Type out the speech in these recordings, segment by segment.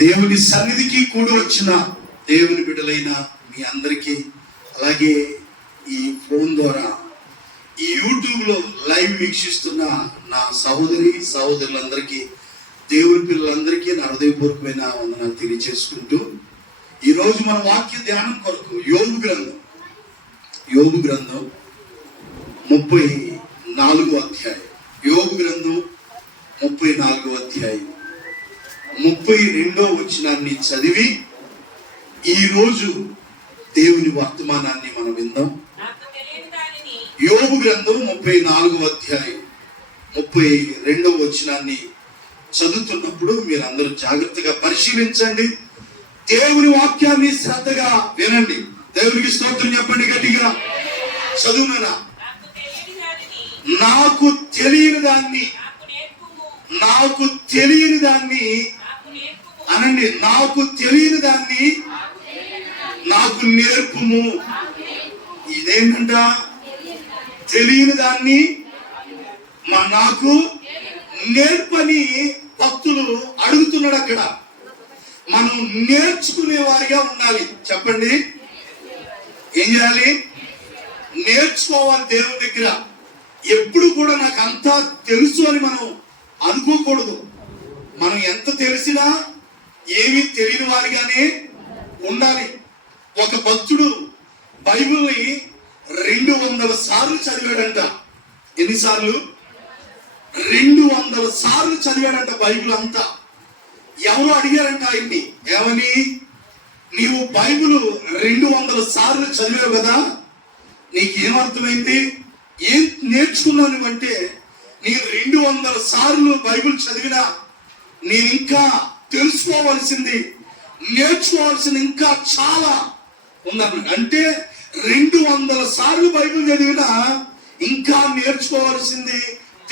దేవుని సన్నిధికి కూడి వచ్చిన దేవుని బిడ్డలైన మీ అందరికీ, అలాగే ఈ ఫోన్ ద్వారా ఈ యూట్యూబ్లో లైవ్ వీక్షిస్తున్న నా సహోదరులందరికీ, దేవుని పిల్లలందరికీ నా హృదయపూర్వకమైన వందనాలు తెలియజేసుకుంటూ, ఈరోజు మన వాక్య ధ్యానం కొరకు యోబు గ్రంథం 34వ అధ్యాయం, యోబు గ్రంథం 34వ అధ్యాయం 32వ వచనాన్ని చదివి ఈరోజు దేవుని వర్తమానాన్ని మనం విందాం. యోబు గ్రంథం 34వ అధ్యాయం 32వ వచనాన్ని చదువుతున్నప్పుడు మీరందరూ జాగ్రత్తగా పరిశీలించండి. దేవుని వాక్యాన్ని శ్రద్ధగా వినండి. దేవునికి స్తోత్రం చెప్పండి గట్టిగా. చదువునా. నాకు తెలియని దాన్ని అనండి. నాకు తెలియని దాన్ని నాకు నేర్పుము. ఇదేంటంట? తెలియని దాన్ని నాకు నేర్పని భక్తులు అడుగుతున్నాడు. అక్కడ మనం నేర్చుకునే వారిగా ఉండాలి. చెప్పండి, ఏం చేయాలి? నేర్చుకోవాలి దేవుని దగ్గర. ఎప్పుడు కూడా నాకు అంతా తెలుసు అని మనం అనుకోకూడదు. మనం ఎంత తెలిసినా ఏమీ తెలియని వారిగానే ఉండాలి. ఒక భక్తుడు బైబిల్ని 200 సార్లు చదివాడంట. ఎన్నిసార్లు? 200 సార్లు చదివాడంట బైబిల్ అంతా. ఎవరు అడిగారంట ఆయన్ని, ఏమని? నీవు బైబిల్ 200 సార్లు చదివావు కదా, నీకేమర్థమైంది? ఏం నేర్చుకున్నావు నువ్వంటే, నేను 200 సార్లు బైబిల్ చదివినా నేను ఇంకా తెలుసుకోవాల్సింది, నేర్చుకోవాల్సింది ఇంకా చాలా ఉందన్న. అంటే 200 సార్లు బైబిల్ చదివినా ఇంకా నేర్చుకోవాల్సింది,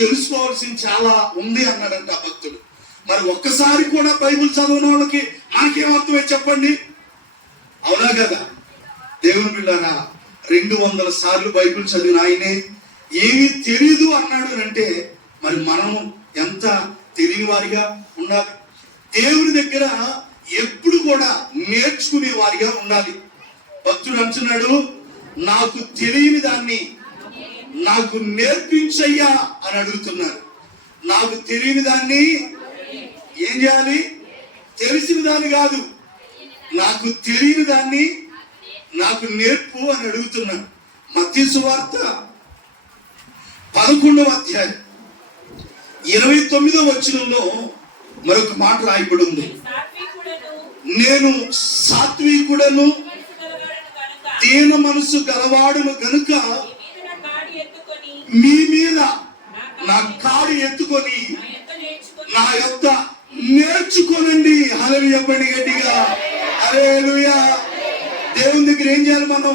తెలుసుకోవాల్సింది చాలా ఉంది అన్నాడంట ఆ భక్తుడు. మరి ఒక్కసారి కూడా బైబిల్ చదివిన వాళ్ళకి మనకేమర్థమై చెప్పండి? అవునా కదా? దేవుని బిడ్డలారా, 200 సార్లు బైబిల్ చదివిన ఆయనే ఏమీ తెలీదు అన్నాడు అంటే మరి మనం ఎంత తెలియని వారిగా ఉండాలి. దేవుని దగ్గర ఎప్పుడు కూడా నేర్చుకునే వారిగా ఉండాలి. భక్తుడు అంటున్నాడు, నాకు తెలియని దాన్ని నాకు నేర్పించయ్యా అని అడుగుతున్నారు. నాకు తెలియని దాన్ని ఏం చేయాలి? తెలిసిన దాన్ని కాదు, నాకు తెలియని దాన్ని నాకు నేర్పు అని అడుగుతున్నాను. మత్తయి సువార్త 11వ అధ్యాయం 29వ వచనంలో మరొక మాట రాయబడి ఉంది. నేను సాత్వికుడను దీన మనసు గలవాడును గనుక మీ మీద నా కాడి ఎత్తుకొని నా యొక్క నేర్చుకోనండి. హల్లెలూయా చెప్పండి గట్టిగా. హల్లెలూయా. దేవుని దగ్గర ఏం చేయాలి? మనం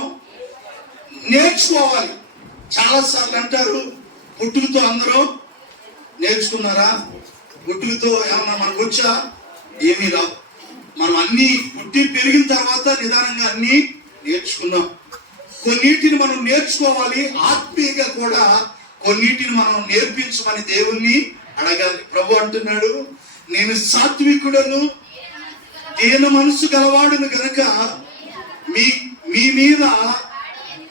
నేర్చుకోవాలి. చాలా సార్లు అంటారు, పుట్టుకతో అందరూ నేర్చుకున్నారా? పుట్టుకతో ఏమన్నా మనకు వచ్చా? ఏమీ రావు. మనం అన్ని పుట్టి పెరిగిన తర్వాత నిదానంగా అన్ని నేర్చుకున్నాం. కొన్నిటిని మనం నేర్చుకోవాలి. ఆత్మీయంగా కూడా కొన్నిటిని మనం నేర్పించమని దేవుణ్ణి అడగాలి. ప్రభు అంటున్నాడు, నేను సాత్వికుడను దీన మనసు గలవాడును గనక మీ మీద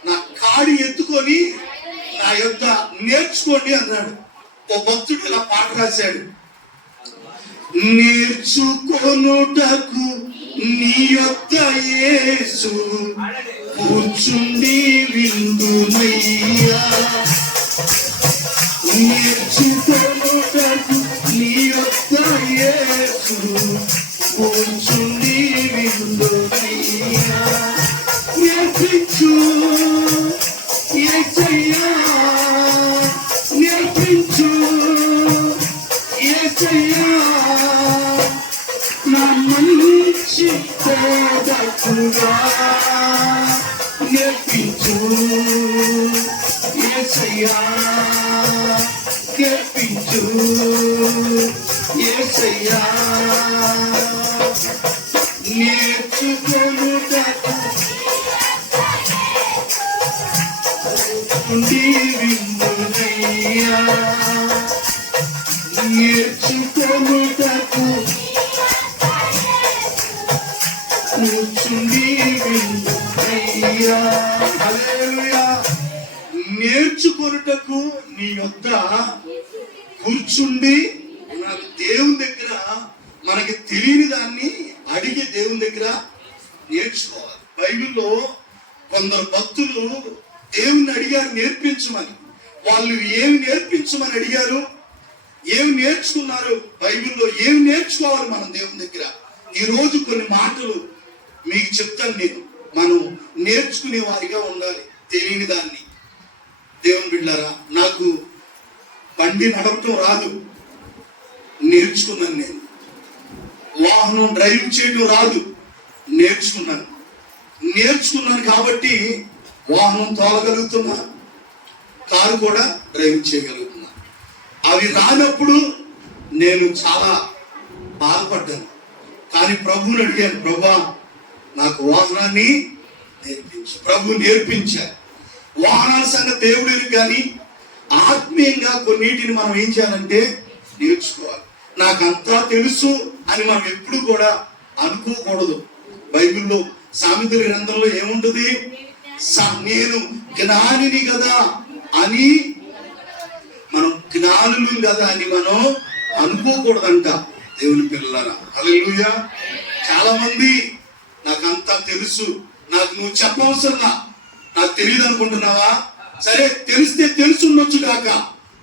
నా కాడి ఎత్తుకొని నా యొక్క నేర్చుకోండి అన్నాడు. ఓ భక్తుడు ఇలా పాట రాశాడు. నేర్చుకొనుటకు నీ యొక్క యేసు కూర్చుండి విందునయ్యా. నేర్చుకొనుటకు నీ యొక్క యేసు కూర్చుండి విందునయ్యా. నేర్పించు యేసయ్యా, నేర్పించు యేసయ్యా, నా మంచి పేదకుగా నేర్పించు యేసయ్యా, నేర్పించు యేసయ్యా. నేర్చుకొనుటకు విందునయ్యా. నేర్చుకొనుటకు నేర్చుకొనుటకు నీ యొద్ద కూర్చుండి నాకు దేవుని దగ్గర మనకి తెలియని దాన్ని అడిగి దేవుని దగ్గర నేర్చుకోవాలి. బైబిల్లో కొందరు భక్తులు దేవుని అడిగారు నేర్పించమని. వాళ్ళు ఏమి నేర్పించమని అడిగారు, ఏమి నేర్చుకున్నారు, బైబిల్లో ఏమి నేర్చుకోవాలి మనం దేవుని దగ్గర. ఈ రోజు కొన్ని మాటలు మీకు చెప్తాను నేను. మనం నేర్చుకునే వారిగా ఉండాలి తెలియని దాన్ని. దేవుని బిడ్డలారా, నాకు బండి నడపటం రాదు, నేర్చుకున్నాను. నేను వాహనం డ్రైవ్ చేయడం రాదు, నేర్చుకున్నాను కాబట్టి వాహనం తోలగలుగుతున్నా, కారు కూడా డ్రైవ్ చేయగలుగుతున్నా. అవి రానప్పుడు నేను చాలా బాధపడ్డాను. కానీ ప్రభువుని అడిగాను, ప్రభువా నాకు వాహనాన్ని నేర్పించు. ప్రభు నేర్పించారు. వాహనాల సంగతి దేవుడు కానీ ఆత్మీయంగా కొన్నిటిని మనం ఏం చేయాలంటే నేర్చుకోవాలి. నాకంతా తెలుసు అని మనం ఎప్పుడు కూడా అనుకోకూడదు. బైబిల్లో సామెతల గ్రంథంలో ఏముంటుంది, నేను జ్ఞానిని కదా అని, మనం జ్ఞానులు కదా అని మనం అనుకోకూడదంట. దేవుని పిల్లలారా, హల్లెలూయా. చాలా మంది నాకంతా తెలుసు, నాకు నువ్వు చెప్పవసరంలా, నాకు తెలియదు అనుకుంటున్నావా? సరే, తెలిస్తే తెలుసుండొచ్చు కాక,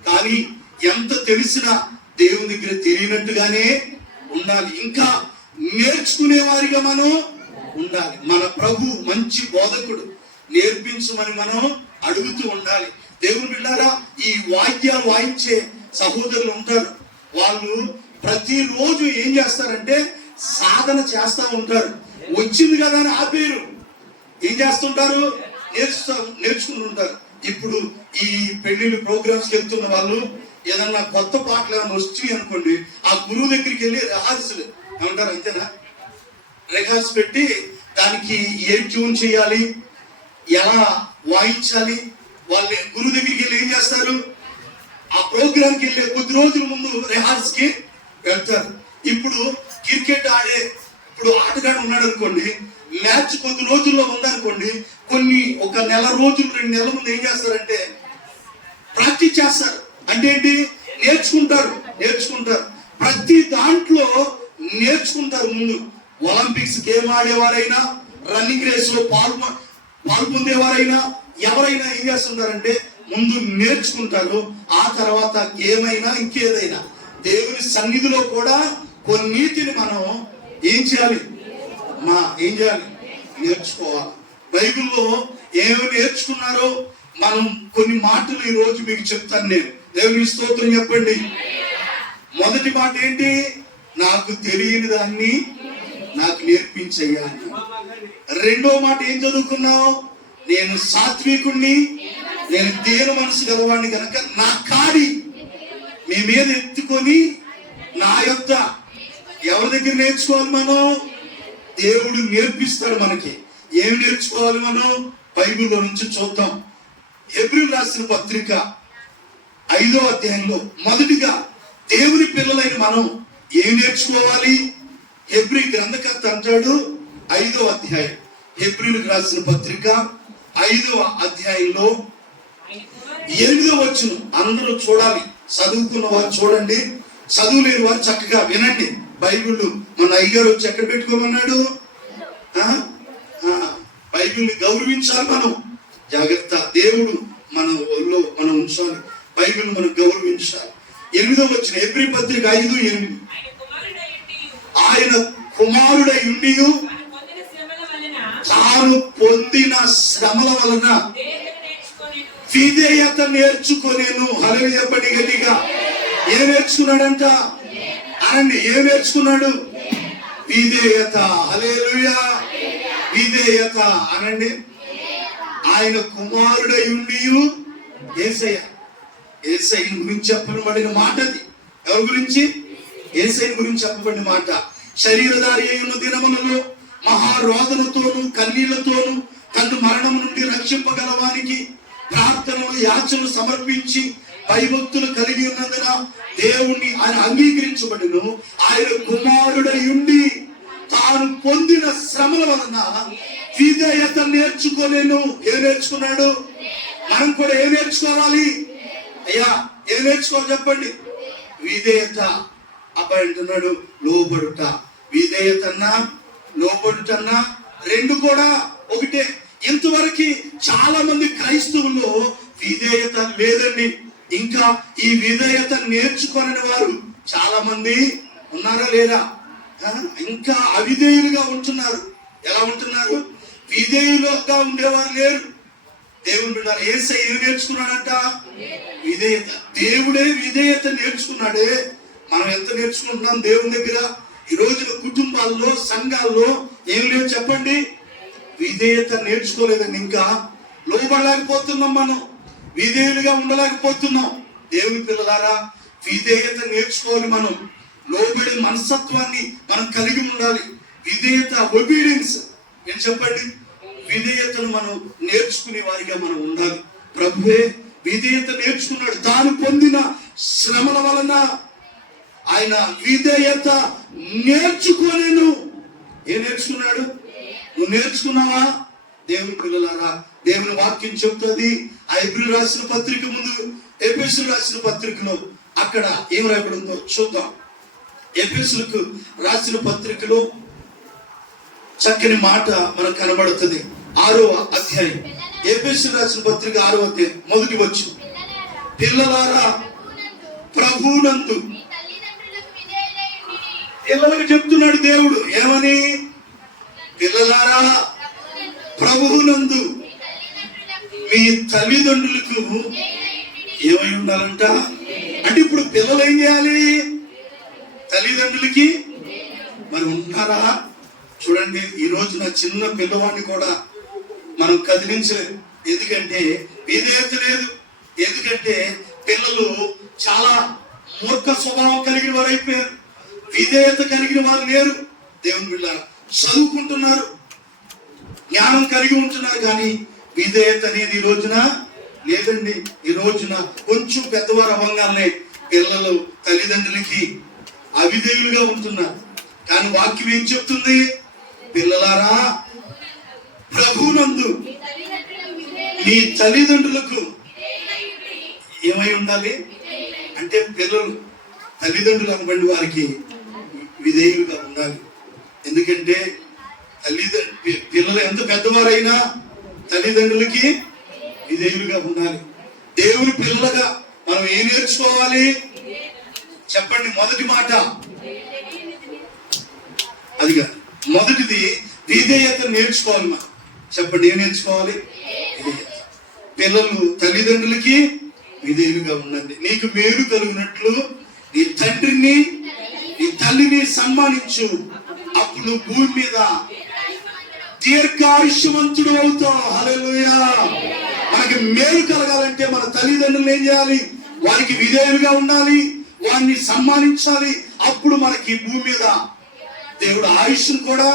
కానీ ఎంత తెలిసినా దేవుని దగ్గర తెలియనట్టుగానే ఉండాలి. ఇంకా నేర్చుకునే వారిగా మనం ఉండాలి. మన ప్రభు మంచి బోధకుడు, నేర్పించమని మనం అడుగుతూ ఉండాలి. దేవుని బిడ్డలారా, ఈ వాద్యాలు వాయించే సహోదరులు ఉంటారు. వాళ్ళు ప్రతిరోజు ఏం చేస్తారంటే సాధన చేస్తూ ఉంటారు. వచ్చింది కదా అని ఆపేరు. ఏం చేస్తుంటారు, నేర్చుకుంటుంటారు. ఇప్పుడు ఈ పెళ్లిళ్ళు ప్రోగ్రామ్స్కి వెళ్తున్న వాళ్ళు ఏదన్నా కొత్త పాటలు ఏమైనా వచ్చినాయి అనుకోండి, ఆ గురువు దగ్గరికి వెళ్ళి రిహార్సల్ ఏమంటారు, అంతేనా, రిహార్స్ పెట్టి దానికి ఏ ట్యూన్ చేయాలి, ఎలా వాయించాలి, వాళ్ళు గురువు దగ్గరికి వెళ్ళి ఏం చేస్తారు, ఆ ప్రోగ్రామ్కి వెళ్ళే కొద్ది రోజుల ముందు రిహార్స్ కి వెళ్తారు. ఇప్పుడు క్రికెట్ ఇప్పుడు ఆటగాడు ఉన్నాడు అనుకోండి, మ్యాచ్ కొద్ది రోజుల్లో ఉందనుకోండి, ఒక నెల రోజులు 2 నెలల ముందు ఏం చేస్తారంటే ప్రాక్టీస్ చేస్తారు. అంటే ఏంటి, నేర్చుకుంటారు. ప్రతి దాంట్లో నేర్చుకుంటారు. ముందు ఒలింపిక్స్ గేమ్ ఆడేవారైనా, రన్నింగ్ రేస్ లో పాల్పొందేవారైనా, ఎవరైనా ఏం చేస్తుంటారంటే ముందు నేర్చుకుంటారు. ఆ తర్వాత గేమ్ అయినా ఇంకేదైనా దేవుని సన్నిధిలో కూడా కొన్నిటిని మనం ఏం చేయాలి, నేర్చుకోవాలి. బైబిల్లో ఏమి నేర్చుకున్నారో మనం కొన్ని మాటలు ఈ రోజు మీకు చెప్తాను నేను. దేవుని స్తోత్రం చెప్పండి. మొదటి మాట ఏంటి, నాకు తెలియని దాన్ని నాకు నేర్పించయ్యా. రెండో మాట ఏం చదువుకున్నావు, నేను సాత్వికుణ్ణి, నేను దేని మనసు గలవాడిని కనుక నా కాడి మీ మీద ఎత్తుకొని నా యొక్క ఎవరి దగ్గర నేర్చుకోవాలి, మనం దేవుడు నేర్పిస్తాడు మనకి. ఏమి నేర్చుకోవాలి మనం, బైబిల్లో నుంచి చూద్దాం. హెబ్రీయులకు రాసిన పత్రిక 5వ అధ్యాయంలో మొదటిగా దేవుని పిల్లలైన మనం ఏం నేర్చుకోవాలి. హెబ్రీ గ్రంథకర్త అంటాడు 5వ అధ్యాయం, హెబ్రీయులకు రాసిన పత్రిక 5వ అధ్యాయంలో 8వ వచనం. అందరూ చూడాలి, చదువుకున్న వారు చూడండి, చదువు లేని వారు చక్కగా వినండి. బైబిల్ మన అయ్యగారు వచ్చి ఎక్కడ పెట్టుకోమన్నాడు, బైబిల్ని గౌరవించాలి మనం. జాగ్రత్త, దేవుడు మన ఊళ్ళో మనం ఉంచాలి, బైబిల్ మనం గౌరవించాలి. 8వ వచనం, హెబ్రీ పత్రిక 5:8. ఆయన కుమారుడై ఉండి తాను పొందిన శ్రమల వలన విధేయత నేర్చుకోలేను. హల్లెలూయా చెప్పండి గట్టిగా. ఏం నేర్చుకున్నాడంట అనండి, ఏం నేర్చుకున్నాడు, విధేయత. హల్లెలూయా, విధేయత అనండి. ఆయన కుమారుడై ఉండి యేసయ్య గురించి చెప్పబడిన మాట అది. ఎవరి గురించి, యేసయ్య గురించి చెప్పబడిన మాట. శరీరధారి అయిన దినములలో మహారోదనతోను కన్నీళ్లతోను తను మరణం నుండి రక్షింపగలవానికి ప్రార్థనలు యాచనలు సమర్పించి భయభక్తులు కలిగి ఉన్నందున దేవుణ్ణి ఆయన అంగీకరించబడిను. ఆయన కుమారుడై ఉండి తాను పొందిన శ్రమల వలన విధేయత నేర్చుకోలేను. ఏం నేర్చుకున్నాడు, మనం కూడా ఏం నేర్చుకోవాలి? అయ్యా ఏం నేర్చుకోవాలి చెప్పండి? విధేయత. అబ్బాయి అంటున్నాడు లోబడుట. విధేయతన్నా లోబడుటన్నా రెండు కూడా ఒకటే. ఇంతవరకు చాలా మంది క్రైస్తవుల్లో విధేయత లేదండి. ఇంకా ఈ విధేయత నేర్చుకోని వారు చాలా మంది ఉన్నారా లేరా? ఇంకా అవిధేయులుగా ఉంటున్నారు. ఎలా ఉంటున్నారు? విధేయులుగా ఉండేవారు లేరు. దేవుని బిడ్డలారా, యేసయ్య ఏం నేర్చుకున్నాడంట? విధేయత. దేవుడే విధేయత నేర్చుకున్నాడే. మనం ఎంత నేర్చుకుంటున్నాం దేవుని దగ్గర? ఈ రోజున కుటుంబాల్లో సంఘాల్లో ఏం లేవు చెప్పండి? విధేయత నేర్చుకోలేదండి. ఇంకా లోబడలేకపోతున్నాం, మనం విధేయులుగా ఉండలేకపోతున్నాం. దేవుని పిల్లలారా, విధేయత నేర్చుకోవాలి. మనం లోబడే మనస్తత్వాన్ని మనం కలిగి ఉండాలి. విధేయత, ఒబీడియన్స్ ఏం చెప్పండి? విధేయతను మనం నేర్చుకునే వారిగా మనం ఉండాలి. ప్రభువే విధేయత నేర్చుకున్నాడు. తాను పొందిన శ్రమల వలన ఆయన విధేయత నేర్చుకోలేను. ఏం నేర్చుకున్నాడు? నువ్వు నేర్చుకున్నావా? దేవుని పిల్లలారా, దేవుని వాక్యం చెప్తుంది. ఆ హెబ్రీయులకు రాసిన పత్రిక ముందు ఎఫెసీయులకు రాసిన పత్రికలో అక్కడ ఏం రాయబడి ఉందో చూద్దాం. ఎఫెసీయులకు రాసిన పత్రికలో చక్కని మాట మనకు కనబడుతుంది. 6వ అధ్యాయం, ఎఫెసీయులకు రాసిన పత్రిక 6వ అధ్యాయం మొదటి వచనం. పిల్లలారా ప్రభువునందు, పిల్లలకు చెప్తున్నాడు దేవుడు ఏమని? పిల్లలారా ప్రభువునందు మీ తల్లిదండ్రులకు ఏమై ఉండాలంట? అంటే ఇప్పుడు పిల్లలు ఏం చేయాలి? తల్లిదండ్రులకి మరి ఉంటారా? చూడండి, ఈ రోజు నా చిన్న పిల్లవాడిని కూడా మనం కదిలించలేదు. ఎందుకంటే విధేయత లేదు. ఎందుకంటే పిల్లలు చాలా మూర్ఖ స్వభావం కలిగిన వారు అయిపోయారు. విధేయత కలిగిన వారు లేరు. దేవుని బిడ్డలారా, చదువుకుంటున్నారు, జ్ఞానం కలిగి ఉంటున్నారు, కానీ విధేయత అనేది ఈ రోజున లేదండి. ఈ రోజున కొంచెం పెద్దవారు అవ్వగానే పిల్లలు తల్లిదండ్రులకి అవిధేయులుగా ఉంటున్నారు. కానీ వాక్యం ఏం చెప్తుంది? పిల్లలారా ప్రభువునందు నీ తల్లిదండ్రులకు ఏమై ఉండాలి? అంటే పిల్లలు తల్లిదండ్రులు అనబడి వారికి విధేయులుగా ఉండాలి. ఎందుకంటే పిల్లలు ఎంత పెద్దవారైనా తల్లిదండ్రులకి విధేయులుగా ఉండాలి. దేవుని పిల్లలుగా మనం ఏం నేర్చుకోవాలి చెప్పండి? మొదటి మాట అదిగా, మొదటిది విధేయత నేర్చుకోవాలి. మనం చెప్పండి, ఏం నేర్చుకోవాలి? పిల్లలు తల్లిదండ్రులకి విధేయులుగా ఉండండి. నీకు మేలు కలిగినట్లు నీ తండ్రిని నీ తల్లిని సన్మానించు, అప్పుడు భూమి మీద దీర్ఘాయుష్యవంతుడు అవుతావు. హల్లెలూయా. మనకి మేలు కలగాలంటే మన తల్లిదండ్రులు ఏం చేయాలి? వారికి విధేయులుగా ఉండాలి, వారిని సన్మానించాలి. అప్పుడు మనకి భూమి మీద దేవుడు ఆయుష్ను కూడా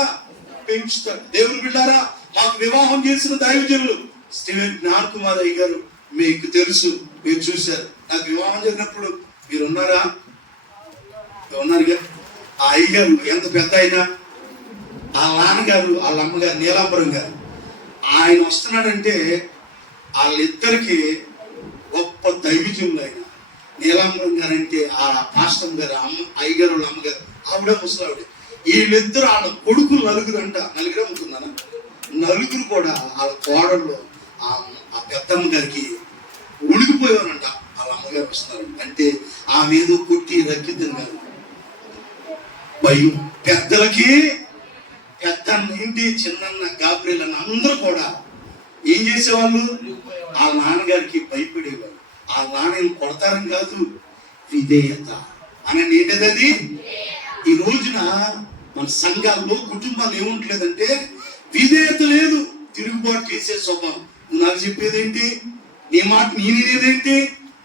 పెంచుతాడు. దేవుని బిడ్డారా, మాకు వివాహం చేసిన దైవజనులు స్టీవెన్ జ్ఞాన్ కుమార్ అయ్య గారు మీకు తెలుసు, మీరు చూశారు. నాకు వివాహం జరిగినప్పుడు మీరు ఉన్నారా? ఉన్నారుగా. ఆ అయ్యగారు ఎంత పెద్ద అయినా, ఆ నాన్నగారు వాళ్ళ అమ్మగారు నీలాంబరం గారు, ఆయన వస్తున్నాడంటే వాళ్ళిద్దరికి గొప్ప దైవజనులు. ఆయన నీలాంబరం గారు అంటే ఆ పాస్టర్ గారు, అయ్యగారు వాళ్ళ అమ్మగారు, ఆవిడ ముసలావిడ. వీళ్ళిద్దరు వాళ్ళ కొడుకులు నలుగురు అంట, నలుగురే ఉంటుందన్న, నలుగురు కూడా వాళ్ళ కోడళ్ళు ఆ పెద్దమ్మ గారికి ఉడికిపోయేవారంట. వాళ్ళ అమ్మగారు వస్తున్నారు అంటే ఆమె ఏదో కొట్టి రక్కిద్దారు. భయం. పెద్దలకి పెద్దన్న ఏంటి, చిన్నన్న, గాబ్రియల్ అన్న అందరూ కూడా ఏం చేసేవాళ్ళు? ఆ నాన్నగారికి భయపడేవాళ్ళు. ఆ నాన్నని కొడతారని కాదు, విధేయత అని ఏంటది అది. ఈ రోజున మన సంఘాల్లో కుటుంబాలు ఏముంటలేదంటే విధేయత లేదు, తిరుగుబాటు చేసే స్వభావం. నువ్వు నాకు చెప్పేదేంటి, నీ మాట నేనేదేంటి,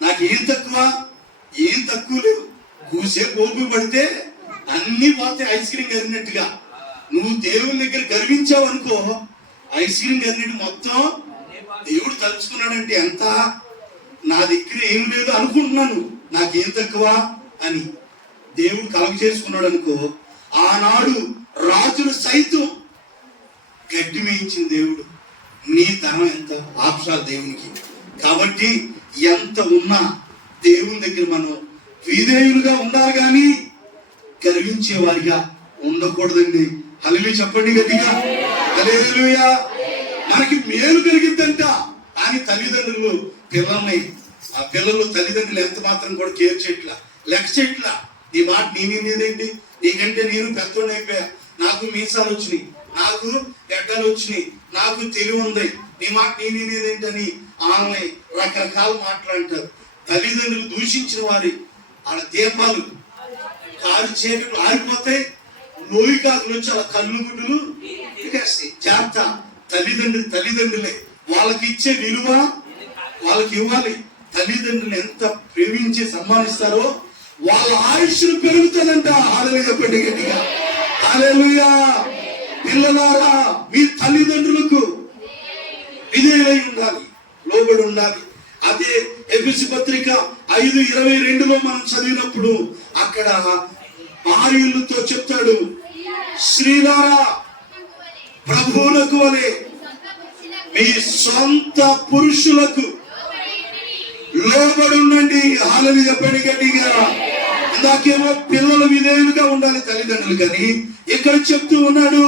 నాకు ఏం తక్కువ లేదు. కూసేపు ఓపిక పడితే అన్ని పోతే ఐస్ క్రీమ్ కరిగినట్టుగా. నువ్వు దేవుని దగ్గర గర్వించావు అనుకో, ఐస్ క్రీమ్ కరిగినట్టు మొత్తం దేవుడు తలుచుకున్నాడంటే ఎంత, నా దగ్గర ఏమి లేదు అనుకుంటున్నాను, నాకేం తక్కువ అని దేవుడు కలుగ చేసుకున్నాడు అనుకో. ఆనాడు రాజులు సైతం గడ్డి మేయించిన దేవుడు. నీ ధనం ఎంత ఆప్షా దేవునికి. కాబట్టి ఎంత ఉన్నా దేవుని దగ్గర మనం విధేయులుగా ఉండాలి కానీ గర్వించే వారిగా ఉండకూడదండి. హల్లెలూయా చెప్పండి గట్టిగా, హల్లెలూయా. మనకి మేలు కలిగిద్దంట, కానీ తల్లిదండ్రులు ఆ పిల్లలు తల్లిదండ్రులు ఎంత మాత్రం కూడా కేర్ చేయట్లా, లెక్క చేయట్లా. నీ మాట నేనేంటి, నీకంటే నేను పెద్దోడిని అయిపోయా, నాకు మీసాలు వచ్చినాయి, నాకు గడ్డలు వచ్చినాయి, నాకు తెలివి ఉంది, నీ మాట నేనేంటని ఆమె రకరకాల మాటలు అంటారు. తల్లిదండ్రులు దూషించిన వారి వాళ్ళ దీపాలు కారు చీకట్లు ఆరిపోతాయి, లోయి కాకులు వచ్చి అలా కళ్ళు గుడ్డులు జాగ్రత్త. తల్లిదండ్రులే వాళ్ళకి ఇచ్చే విలువ వాళ్ళకి ఇవ్వాలి. తల్లిదండ్రులు ఎంత ప్రేమించి సన్మానిస్తారో వాళ్ళ ఆయుష్ను పెరుగుతుందంట. హల్లెలూయా చెప్పండి గట్టిగా, హల్లెలూయా. పిల్లలారా, మీ తల్లిదండ్రులకు విధేయులై ఉండాలి, లోబడి ఉండాలి. అదే ఎఫెసీ పత్రిక 5:22 మనం చదివినప్పుడు అక్కడ భార్యలతో చెప్తాడు, స్త్రీలారా ప్రభువునకు వలె మీ సొంత పురుషులకు లోబడి ఉండండి. హల్లెలూయా చెప్పండి గట్టిగా. ఇందాకేమో పిల్లలు విధేయులుగా ఉండాలి తల్లిదండ్రులు, కానీ ఇక్కడ చెప్తూ ఉన్నాడు,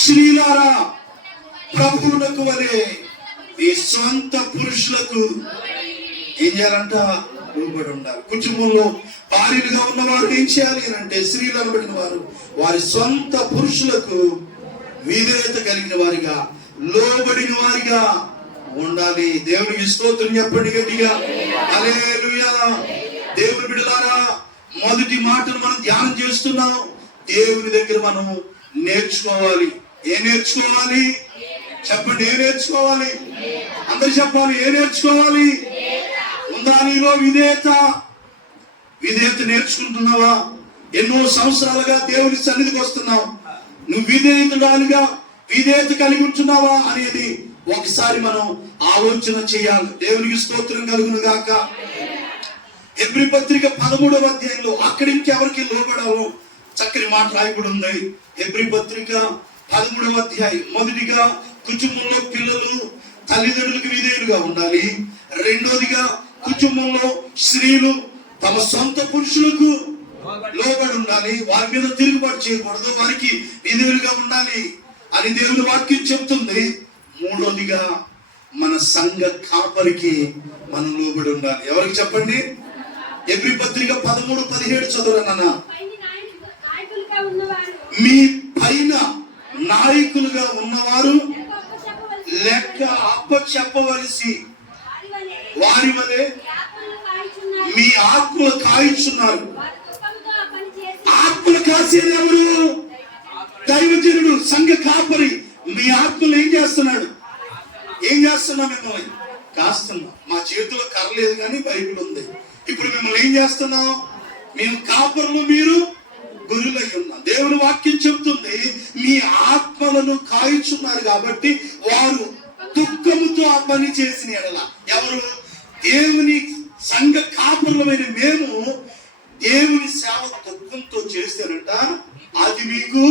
స్త్రీలారా ప్రభువునకు వలె ఈ సొంత పురుషులకు ఏం చేయాలంట, లోబడి ఉండాలి. కుటుంబంలో భార్యలుగా ఉన్నవారు ఏం చేయాలి అని అంటే, స్త్రీలు అనబడిన వారు వారి సొంత పురుషులకు విధేయత కలిగిన వారిగా, లోబడిన వారిగా ఉండాలి. దేవునికి స్తోత్రం చెప్పండి గట్టిగా, హల్లెలూయా. దేవుని బిడ్డలారా, మొదటి మాటను మనం ధ్యానం చేస్తున్నాం. దేవుని దగ్గర మనం నేర్చుకోవాలి. ఏం నేర్చుకోవాలి చెప్పండి, ఏం నేర్చుకోవాలి? అందరు చెప్పాలి, ఏం నేర్చుకోవాలి? ఉందా నీలో విధేయత? విధేయత నేర్చుకుంటున్నావా? ఎన్నో సంవత్సరాలుగా దేవుని సన్నిధికి వస్తున్నావు, నువ్వు విధేయత కలిగి ఉంటున్నావా అనేది ఒకసారి మనం ఆలోచన చేయాలి. దేవునికి స్తోత్రం కలుగును గాక. హెబ్రీ పత్రిక 13వ అధ్యాయంలో అక్కడి నుంచి ఎవరికి లోబడాలో చక్కని మాట రాయబడి ఉంది. హెబ్రీ పత్రిక 13వ అధ్యాయం, మొదటిగా కుటుంబంలో పిల్లలు తల్లిదండ్రులకు విధేయులుగా ఉండాలి. రెండోదిగా కుటుంబంలో స్త్రీలు తమ సొంత పురుషులకు లోబడి ఉండాలి, వారి మీద తిరుగుబాటు చేయకూడదు, వారికి విధేయులుగా ఉండాలి అని దేవుని వాక్యం చెప్తుంది. మూడోదిగా మన సంఘ కాపరికి మనం లోబడి ఉండాలి. ఎవరికి చెప్పండి? హెబ్రీ పత్రిక 13:17 చదువురన్నా. మీ పైన నాయకులుగా ఉన్నవారు లెక్క అప్పచెప్పవలసి వారి వలె మీ ఆత్మలు కాయిచున్నారు. ఆత్మలు కాసేది ఎవరు? దైవజనుడు, సంఘ కాపరి. మీ ఆత్మలు ఏం చేస్తున్నాడు? ఏం చేస్తున్నా? మిమ్మల్ని కాస్తున్నాం. మా చేతిలో కర్ర లేదు కానీ బైబిల్ ఉంది. ఇప్పుడు మిమ్మల్ని ఏం చేస్తున్నాం? మేము కాపరులు, మీరు గొర్రెలై ఉన్నాం. దేవుని వాక్యం చెబుతుంది, మీ ఆత్మలను కాయుచున్నారు కాబట్టి వారు దుఃఖముతో ఆ పని చేసిన ఎడల. ఎవరు? దేవుని సంఘ కాపరులమైన మేము దేవుని సేవ దుఃఖంతో చేస్తారంట. అది మీకు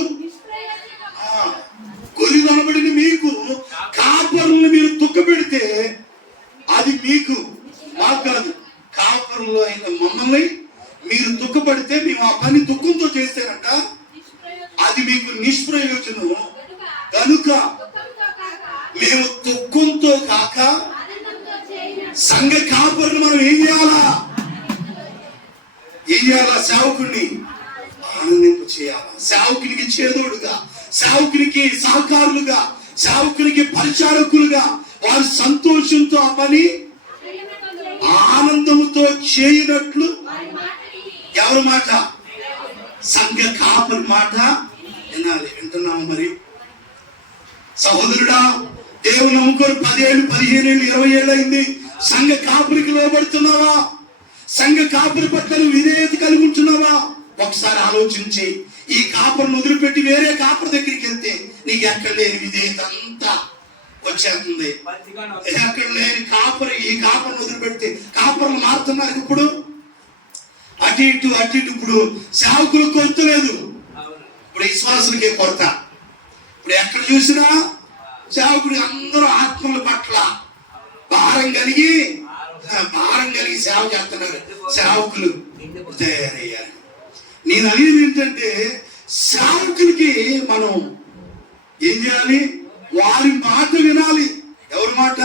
గొర్రెలు అనబడిన మీకు కాపరులను మీరు దుఃఖ పెడితే అది మీకు, మాకు కాదు. కాపరులు అయిన మమ్మల్ని మీరు దుఃఖపడితే మేము ఆ పని దుఃఖంతో చేస్తారంట, అది మీకు నిష్ప్రయోజనం. కనుక మేము దుఃఖంతో కాక సంఘ కాపరులు మనం ఏం చేయాలా? సేవకుడిని ఆనందింప చేయాలా? సేవకునికి చేదోడుగా, సేవకునికి సహకారులుగా, సేవకునికి పరిచారకులుగా వారి సంతోషంతో ఆ పని ఆనందముతో చేయనట్లు. ఎవరి మాట? సంఘ కాపరి మాట వినాలి. వింటున్నాము మరి సహోదరుడా? దేవుని నమ్ముకొని 10 ఏళ్ళు, 15 ఏళ్ళు, 20 ఏళ్ళు అయింది. సంఘ కాపురికి లోబడుతున్నావా? సంఘ కాపురి పట్ల విధేయత కలిగి ఉంటున్నావా? ఒకసారి ఆలోచించి, ఈ కాపురిని వదిలిపెట్టి వేరే కాపురి దగ్గరికి వెళ్తే నీకు ఎక్కడ లేని విధేయత అంతా వచ్చేస్తుంది. ఎక్కడ లేని కాపురి, ఈ కాపురిని వదిలిపెడితే కాపురులు మారుతున్నారు. ఇప్పుడు అటు ఇటు ఇప్పుడు సేవకులు కొరత లేదు, ఇప్పుడు విశ్వాసులకే కొరత. ఇప్పుడు ఎక్కడ చూసినా సేవకుడి అందరూ ఆత్మల పట్ల భారం కలిగి సేవ చేస్తున్నారు సేవకులు తయారయ్యారు. నేను అనేది ఏంటంటే సేవకులకి మనం ఏం చేయాలి? వారి మాట వినాలి. ఎవరి మాట?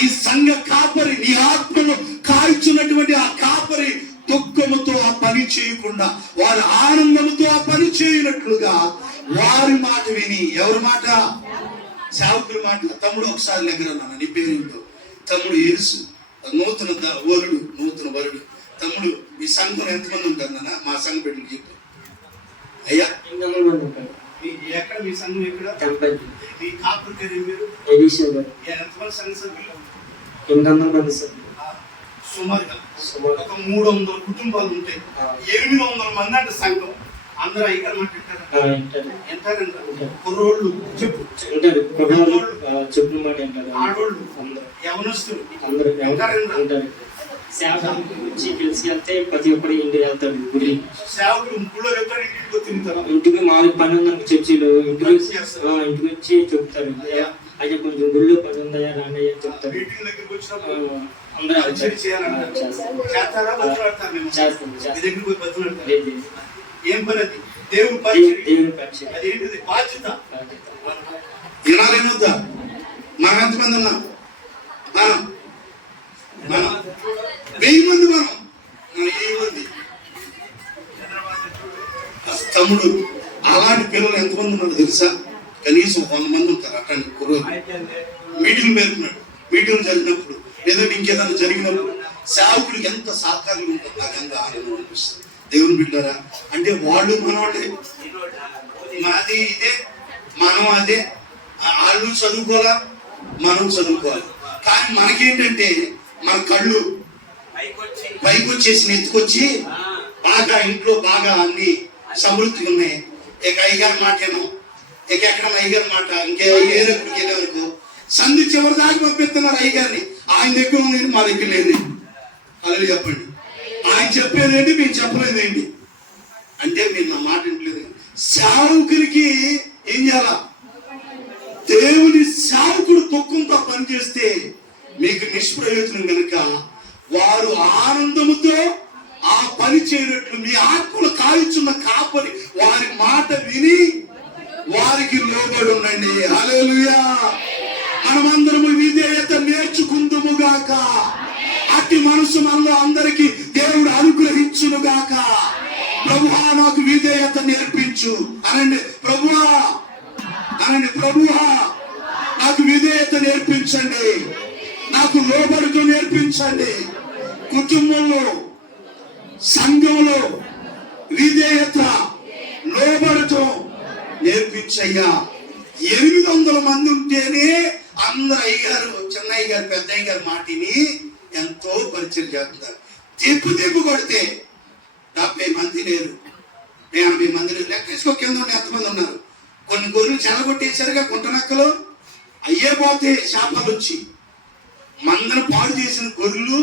ఈ సంఘ కాపరి, నీ ఆత్మను కాల్చున్నటువంటి ఆ కాపరి దుఃఖముతో ఆ పని చేయకుండా వారి ఆనందముతో ఆ పని చేయనట్లుగా వారి మాట విని. ఎవరి మాట? సేవకుల మాట. తమ్ముడు ఒకసారి దగ్గరన్నాను, నీ పేరేంటో? తమ్ముడు యేసు, నూతన వరుడు. తమ్ముడు ఈ సంఘంలో ఎంతమంది ఉంటారు నాన్న? మా సంఘ బిడ్డలు చెప్పు అయ్యా. ఎక్కడ మీ సంఘం? ఎక్కడ మీ కాపురు పేరు? మీరు ఎంతమంది సంఘ సభ్యులు? 800 మంది సార్. సుమారుగా ఒక 300 కుటుంబాలు ఉంటాయి. 800 మంది అంటే సంఘం. అందరూ అయ్యారు కుర్రోళ్ళు చెప్పు చెప్పిన మాట ఏంటారు? ఆడోళ్ళు, యవనస్తులు అందరూ ఉంటారు. సేవకులు వచ్చి పిలిచి వెళ్తే ప్రతి ఒక్కరు ఇంటికి వెళ్తారు. గుడి సేవకులు గుళ్ళో వెళ్తారు, ఇంటికి తింటారు. ఇంటికి మామూలు పని ఉందని చర్చిలో ఇంటికి వచ్చి చెప్తారు, అయితే కొంచెం గుళ్ళు పని ఉందయ్యా రాండి అని చెప్తారు. అందరూ ఏం పని అది? దేవుని పరిచయం. అదేంటిది? బాధ్యత. వినాలేమొద్దా? మనం ఎంతమంది ఉన్నాం? మనం 1000 మంది. మనం 1000 మంది. తమ్ముడు అలాంటి పిల్లలు ఎంతమంది ఉన్నారో తెలుసా? కనీసం 100 మంది ఉంటారు. అట్లాంటి కుర్రోలు మీటింగ్ పెడుతున్నాడు. మీటింగ్ జరిగినప్పుడు లేదంటే ఇంకేదైనా జరిగినప్పుడు సేవకుడికి ఎంత సహకారంగా ఉంటుంది. నాకు ఎంత ఆనందం అనిపిస్తుంది. దేవుని బిడ్డారా, అంటే వాళ్ళు మనవాళ్ళే, మాది ఇదే, మనం అదే. వాళ్ళు చదువుకోవాలా, మనం చదువుకోవాలి. కానీ మనకేంటంటే మన కళ్ళు పైకి వచ్చేసి ఎత్తుకొచ్చి బాగా ఇంట్లో బాగా అన్ని సమృద్ధి ఉన్నాయి. ఇక అయ్యగారి మాట ఏమో, ఇక ఎక్కడ అయ్యగారి మాట ఇంకే ఏరెక్కడికి వెళ్ళే వరకు సంధి చివరి దాకా పంపిస్తున్నారు అయ్యగారిని. ఆయన దగ్గర ఉంది, మా దగ్గర లేదు. అలా చెప్పండి. ఆయన చెప్పేదేంటి, మేము చెప్పలేదేంటి అంటే మీరు నా మాట వింటలేదు. సేవకులకి ఏం చేయాలా? దేవుని సేవకుడు దుఃఖంతో పనిచేస్తే మీకు నిష్ప్రయోజనం కనుక వారు ఆనందముతో ఆ పని చేయనట్లు మీ ఆత్మలు కాల్చున్న కాపరి వారి మాట విని వారికి లోబడి ఉండండి. హల్లెలూయా. మనమందరము విధేయత నేర్చుకుందుముగాక. అట్టి మనసు మనలో అందరికీ దేవుడు అనుగ్రహించునుగాక. ప్రభువా నాకు విధేయత నేర్పించు అనండి. ప్రభువా అనండి. ప్రభువా నాకు విధేయత నేర్పించండి, నాకు లోబడుతూ నేర్పించండి. కుటుంబంలో, సంఘంలో విధేయత, లోబడుతూ నేర్పించయ్యా. 800 మంది ఉంటేనే అందరు అయ్యగారు, చిన్నయ్య గారు, పెద్దయ్య గారు మాటిని ఎంతో పరిచయం చేస్తున్నారు. తిప్పు కొడితే 70 మంది లేరు, 80 మంది లేరు. లెక్కేసుకో కింద ఉండి ఎంతమంది ఉన్నారు. కొన్ని గొర్రెలు చెలగొట్టేశారుగా గుంటనక్కలు. అయ్యే పోతే చేపలు వచ్చి మందను పాడు చేసిన గొర్రెలు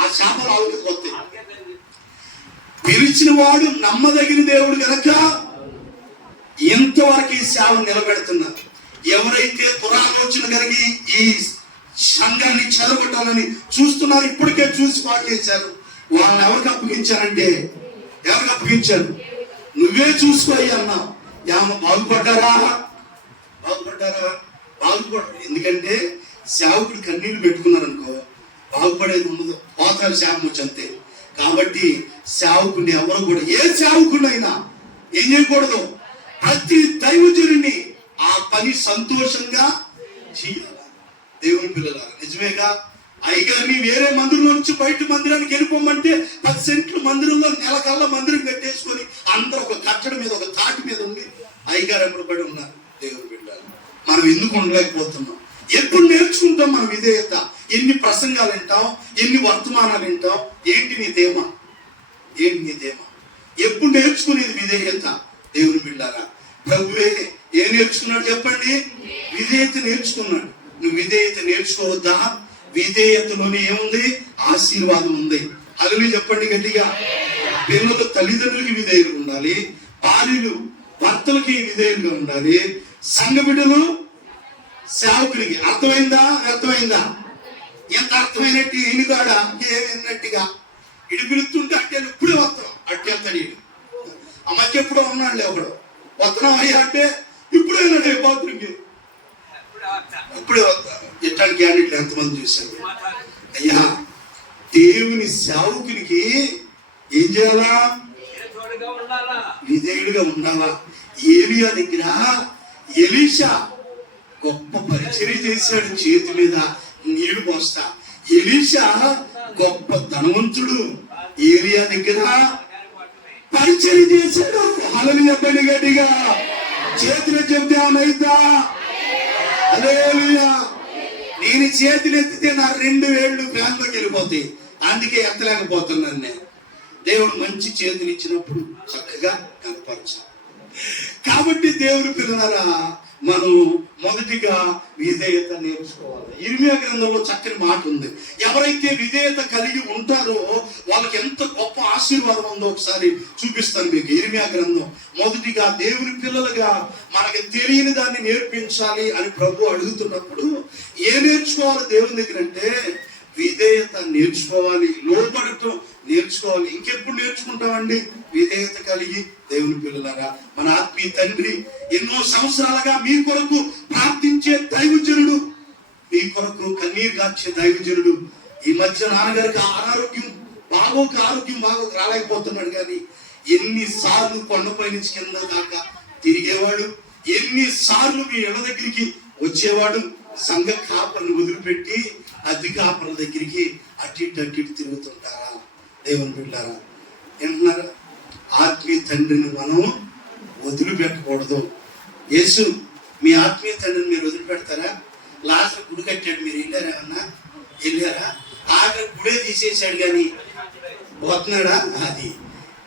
ఆ చేపలు ఆవుకి పోతాయి. పిలిచిన వాడు నమ్మదగిన దేవుడు కనుక ఇంతవరకు ఈ సేవ నిలబెడుతున్నారు. ఎవరైతే దురాలోచన కలిగి ఈ సంఘాన్ని చెదగొట్టాలని చూస్తున్నారు, ఇప్పటికే చూసి పాటు చేశారు, వాళ్ళని ఎవరికి అప్పగించారంటే ఎవరికి అప్పగించారు? నువ్వే చూసుకోయి అన్నావు. ఏమన్నా బాగుపడ్డారా? ఎందుకంటే సేవకుడు కన్నీళ్లు పెట్టుకున్నారనుకో బాగుపడేది ఉండదు. పోతారు శాపం వచ్చి అంతే. కాబట్టి సేవకుడిని ఎవరు కూడా, ఏ సేవకుడినైనా ఏం చేయకూడదు, ప్రతి దైవజనుని ఆ పని సంతోషంగా చేయాలి. దేవుని పిల్లలారా, నిజమేగా? అయ్యగారిని వేరే మందిరంలో నుంచి బయట మందిరానికి వెళ్ళిపోమంటే 10 సెంట్లు మందిరంలో నెలకల్లా మందిరం కట్టేసుకొని అందరూ ఒక కట్టడి మీద, ఒక తాటి మీద ఉండి అయ్యగారు ఎప్పుడు పడి ఉన్నారు. దేవుని పిల్లలు మనం ఎందుకు ఉండలేకపోతున్నాం? ఎప్పుడు నేర్చుకుంటాం మన విధేయత? ఎన్ని ప్రసంగాలు వింటాం, ఎన్ని వర్తమానాలు వింటాం? ఏంటి నీ ధేమ? ఎప్పుడు నేర్చుకునేది విధేయత? దేవుని బిడ్డారా, ప్రభువే ఏం నేర్చుకున్నాడు చెప్పండి? విధేయత నేర్చుకున్నాడు. నువ్వు విధేయత నేర్చుకోవద్దా? విధేయతలోనే ఏముంది? ఆశీర్వాదం ఉంది. హల్లెలూయా చెప్పండి గట్టిగా. పిల్లలు తల్లిదండ్రులకి విధేయులు ఉండాలి, భార్యలు భర్తలకి విధేయులుగా ఉండాలి, సంఘ బిడ్డలు సేవకుడికి. అర్థమైందా? ఎంత అర్థమైనట్టు ఈయనగాడ ఏమైనట్టుగా ఇడు పిలుస్తుంటే అట్టే ఇప్పుడే వస్తాం అట్టేస్తాడు ఈడు. ఆ మధ్య ఎప్పుడో ఉన్నాడులే ఒకడు వస్తున్నాం అయ్యా అంటే ఇప్పుడే బాత్రూమ్కి ఇప్పుడే వస్తా. ఇట్లాంటి క్యాండిడేట్లు ఎంతమంది చూశారు? అయ్యా దేవుని సేవకునికి ఏం చేయాలా? విధేయుడిగా ఉండాలా. ఏలియా దగ్గర ఎలీషా గొప్ప పరిచర్య చేశాడు, చేతి మీద నీళ్లు పోస్తా. ఎలీషా గొప్ప ధనవంతుడు, ఏలియా దగ్గర పరిచర్య చేశాడు. హల్లెలూయా గట్టిగా చేతులు చెప్తే అవునైతా. హల్లెలూయా. నేను చేతులు ఎత్తితే నా 2 వేళ్ళు ఫ్యాన్లోకి వెళ్ళిపోతాయి, అందుకే ఎత్తలేకపోతున్నాను నేను. దేవుడు మంచి చేతులు ఇచ్చినప్పుడు చక్కగా కనపరచాలి. కాబట్టి దేవుని పిల్లలారా, మనం మొదటిగా విధేయత నేర్చుకోవాలి. ఇర్మియా గ్రంథంలో చక్కని మాట ఉంది. ఎవరైతే విధేయత కలిగి ఉంటారో వాళ్ళకి ఎంత గొప్ప ఆశీర్వాదం ఉందో ఒకసారి చూపిస్తాను మీకు. ఇర్మియా గ్రంథం మొదటిగా దేవుని పిల్లలుగా మనకి తెలియని దాన్ని నేర్పించాలి అని ప్రభు అడుగుతున్నప్పుడు ఏం నేర్చుకోవాలి దేవుని దగ్గర అంటే విధేయత నేర్చుకోవాలి, లోబడటం నేర్చుకోవాలి. ఇంకెప్పుడు నేర్చుకుంటామండి విధేయత కలిగి? దేవుని పిల్లలారా, మన ఆత్మీయ తండ్రి ఎన్నో సంవత్సరాలుగా మీ కొరకు ప్రార్థించే దైవజనుడు, మీ కొరకు కన్నీరు కాచే దైవజనుడు, ఈ మధ్య నాన్నగారికి ఆరోగ్యం బాగోక రాలేకపోతున్నాడు. కానీ ఎన్నిసార్లు కొండపై నుంచి కింద దాకా తిరిగేవాడు, ఎన్నిసార్లు మీ ఇళ్ళ దగ్గరికి వచ్చేవాడు. సంఘ కాపర్ని వదిలిపెట్టి అద్దె కాపర్ల దగ్గరికి అటు తిరుగుతుంటారా? దేవుని బిడ్డారా, ఏంటున్నారా? ఆత్మీయ తండ్రిని మనం వదిలిపెట్టకూడదు. యేసు మీ ఆత్మీయ తండ్రిని మీరు వదిలిపెడతారా? లాస్ట్ గుడి కట్టాడు, మీరు వెళ్ళారా? ఏమన్నా వెళ్ళారా? ఆఖరి గుడే తీసేశాడు కానీ పోతున్నాడా? అది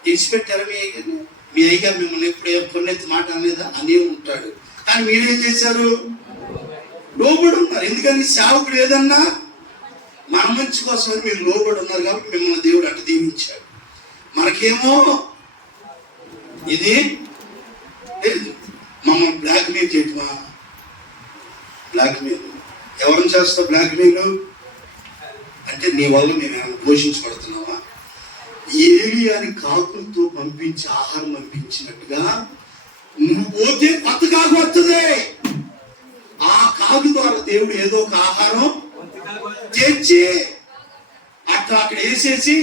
తీసిపెట్టారా? మీ అయ్యగారు మిమ్మల్ని ఎప్పుడు కొన్నెత్తి మాట అనేదా? అనే ఉంటాడు. కానీ మీరేం చేశారు? లోబడి ఉన్నారు. ఎందుకని? సేవకుడు ఏదన్నా మన మంచి కోసమని మీరు లోబడి ఉన్నారు కాబట్టి మిమ్మల్ని దేవుడు అటు దీవించాడు. మనకేమో ఇది మమ్మల్ని బ్లాక్మెయిల్ చేయటమా? బ్లాక్మెయిల్ ఎవరిని చేస్తావు? బ్లాక్మెయిల్ అంటే నీ వల్ల మేము ఏమైనా పోషించబడుతున్నావా? ఏలియాని కాకులతో పంపించి ఆహారం పంపించినట్టుగా నువ్వు పోతే కొత్త కాకు వస్తుంది. ఆ కాకు ద్వారా దేవుడు ఏదో ఒక ఆహారం తెచ్చి అక్కడ వేసేసి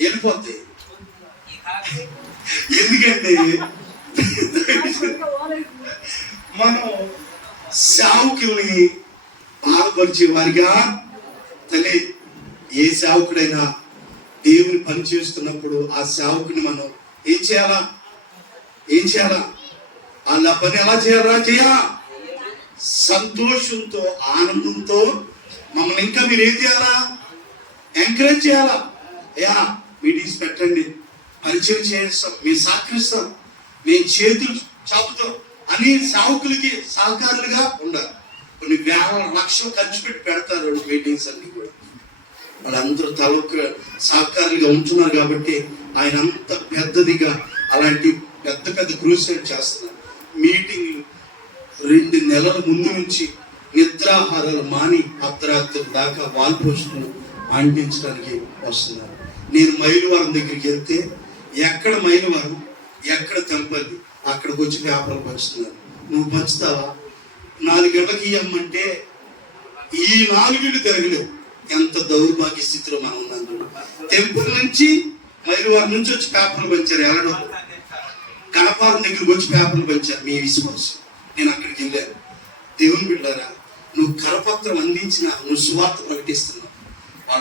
వెళ్ళిపోతాయి. ఎందుకంటే మనం సేవకుల్ని బాధపరిచే వారిగా తల్లి, ఏ సేవకుడైనా దేవుని పని చేస్తున్నప్పుడు ఆ సేవకుని మనం ఏం చేయాలా? వాళ్ళ పని ఎలా చేయాలా? సంతోషంతో, ఆనందంతో మమ్మల్ని ఇంకా మీరు ఏం చేయాలా? ఎంకరేజ్ చేయాలా? అయ్యా మీటింగ్స్ పెట్టండి, పరిచయం చేస్తాం, మేము సహకరిస్తాం, మేము చేతులు చాపుతాం అని సేవకులకి సహకారులుగా ఉండాలి. కొన్ని వేల లక్షలు ఖర్చు పెట్టి పెడతారు మీటింగ్స్ అన్ని కూడా. వాళ్ళందరూ తలొక్క సహకారులుగా ఉంటున్నారు కాబట్టి ఆయన అంత పెద్దదిగా అలాంటి పెద్ద క్రూసైడ్ చేస్తున్నారు. మీటింగ్లు 2 నెలల ముందు నుంచి నిద్రాహారాలు మాని అర్ధరాత్రి దాకా వాల్ పోస్టులు అంటించడానికి వస్తున్నారు. నేను మైలువారం దగ్గరికి వెళ్తే ఎక్కడ మైలువారం, ఎక్కడ తెంపల్లి, అక్కడికి వచ్చి పేపర్లు పంచుతున్నారు. నువ్వు పంచుతావా? 4 గంటలకి ఇవ్వమంటే ఈ 4 గంటలు తిరగలేవు. ఎంత దౌర్భాగ్య స్థితిలో మనం ఉన్నాం. టెంపుల్ నుంచి మైలువారం నుంచి వచ్చి పేపర్లు పంచారు. వెళ్ళడం కనపారం దగ్గరికి వచ్చి పేపర్లు పంచారు. మీ విశ్వాసం. నేను అక్కడికి వెళ్ళాను. దేవుని బిడ్డారా, నువ్వు కరపత్రం అందించిన, నువ్వు సువార్త ప్రకటిస్తున్నావు.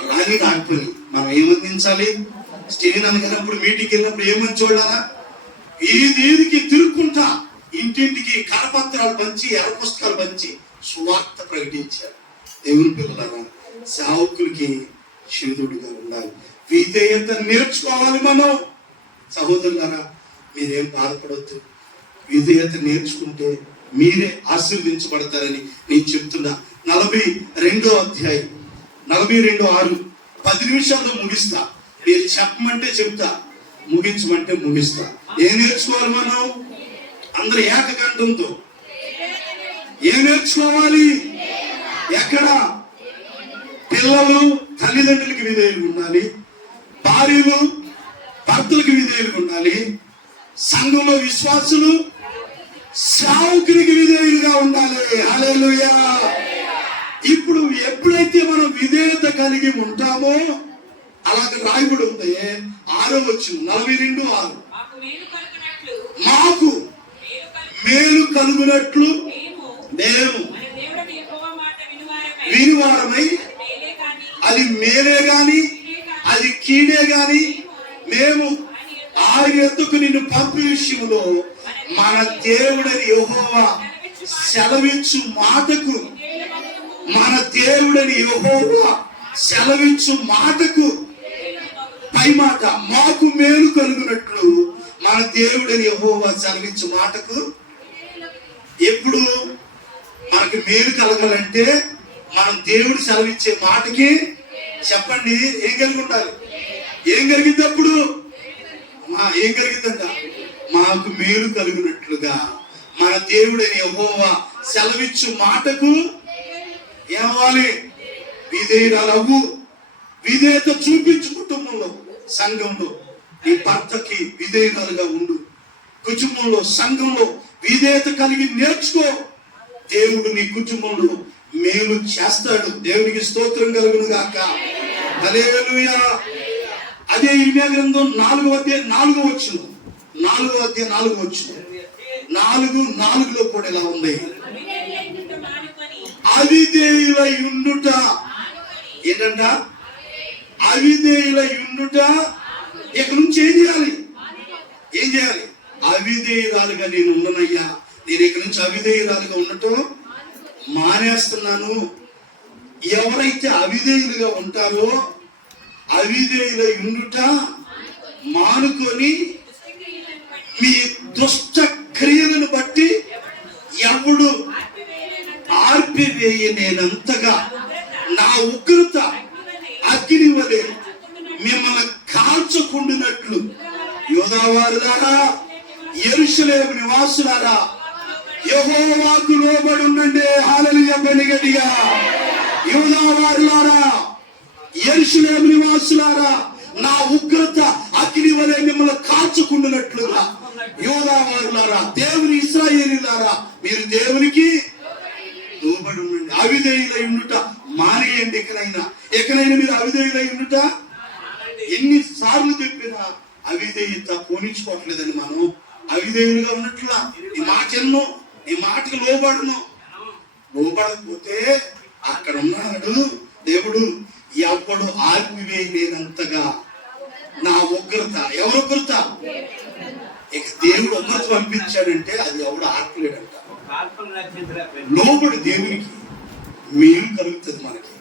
వాళ్ళు రాకపోయి మనం ఏమందించాలి? స్టేషన్ అనగానప్పుడు మీటింగ్కి వెళ్ళినప్పుడు ఏమని చూడాలా? వీధికి తిరుక్కుంటా ఇంటింటికి కరపత్రాలు పంచి, ఎర్ర పుస్తకాలు పంచి సువార్త ప్రకటించారు. దేవుని పిల్లలారా, సేవకులకి శివుడుగా ఉండాలి. విధేయత నేర్చుకోవాలి మనం. సహోదరులారా, మీరేం బాధపడవద్దు. విధేయత నేర్చుకుంటే మీరే ఆశీర్వదించబడతారని నేను చెప్తున్నా. 42వ అధ్యాయం 42:6 10 నిమిషాల్లో ముగిస్తా. మీరు చెప్పమంటే చెప్తా, ముగించమంటే ముగిస్తా. ఏం నేర్చుకోవాలి మనం? అందరూ ఏకకంఠంతో ఏం నేర్చుకోవాలి? ఎక్కడ? పిల్లలు తల్లిదండ్రులకి విధేయులు ఉండాలి, భార్యలు భర్తలకు విధేయులు ఉండాలి, సంఘంలో విశ్వాసులు సేవకునికి విధేయులుగా ఉండాలి. హల్లెలూయా. ఇప్పుడు ఎప్పుడైతే మనం విధేయత కలిగి ఉంటామో అలాగే రాయబడి ఉంది 6వ వచనం 42:6 మాకు మేలు కలుగునట్లు మేము వినివారమై అది మేలే గాని అది కీడే గాని మేము ఆయన ఎద్దుకు నిన్ను పంపి విషయంలో మన దేవుడని యెహోవా సెలవిచ్చు మాటకు మన దేవుడని యెహోవా సెలవిచ్చు మాటకు పై మాట మాకు మేలు కలుగునట్లు మన దేవుడని యెహోవా సెలవిచ్చు మాటకు. ఎప్పుడు మనకి మేలు కలగాలంటే మనం దేవుడు సెలవిచ్చే మాటకి చెప్పండి ఏం కలిగి ఉండాలి? ఏం కలిగింది అప్పుడు? ఏం కలిగిందంట? మాకు మేలు కలిగినట్లుగా మన దేవుడని యెహోవా సెలవిచ్చు మాటకు ఏమవ్వాలి? విధేయురాలవు. విధేయత చూపించు. కుటుంబంలో సంఘంలో నీ భర్తకి విధేయురాలుగా ఉండు. కుటుంబంలో సంఘంలో విధేయత కలిగి నేర్చుకో. దేవుడు నీ కుటుంబంలో మేలు చేస్తాడు. దేవునికి స్తోత్రం కలుగును గాక. హల్లెలూయా. అదే ఇర్మీయా గ్రంథం 4వ అధ్యాయం 4వ వచనం 4:4 కూడా ఇలా ఉంది, అవిధేయులై ఉండుట. ఏంటంట? అవిధేయులై ఉండుట. ఇక్కడి నుంచి ఏం చేయాలి? ఏం చేయాలి? అవిధేయురాలుగా నేను ఉండనయ్యా. నేను ఇక్కడి నుంచి అవిధేయురాలుగా ఉండటం మానేస్తున్నాను. ఎవరైతే అవిధేయులుగా ఉంటారో అవిధేయులై ఉండుట మానుకొని మీ దుష్ట క్రియలను బట్టి ఎవడు ఆర్పివేయనేనంతగా నా ఉగ్రత అగ్ని వలె మిమ్మల్ని కాల్చుకుంటున్నట్లు యూదావారులారా, యెరూషలేము నివాసులారా, యెహోవాకు లోబడి ఉండండి. హల్లెలూయా. గట్టిగా యూదావారులారా, యెరూషలేము నివాసులారా, నా ఉగ్రత అగ్ని వలె మిమ్మల్ని కాల్చుకుంటున్నట్లుగా. యూదావారులారా, దేవుని ఇశ్రాయేలీయులారా, మీరు దేవునికి లోబడి ఉండండి. అవిధేయులై ఉండుట మానేయండి. ఎక్కడైనా మీరు అవిధేయులై ఉండుట ఎన్నిసార్లు చెప్పినా అవిధేయత పోనించుకోవట్లేదని మనం అవిధేయులుగా ఉన్నట్లా. నీ మాట ఎన్నో, నీ మాటకి లోబడకపోతే అక్కడ ఉన్నాడు దేవుడు. ఎవడు ఆర్పివేయలేనంతగా నా ఉగ్రత. ఎవరు ఉగ్రత? ఇక దేవుడు ఉగ్రత పంపించాడంటే అది ఎవడు ఆర్పలేడంట. లోబడి దేవునికి మేలు కలుగుతుంది. మనకి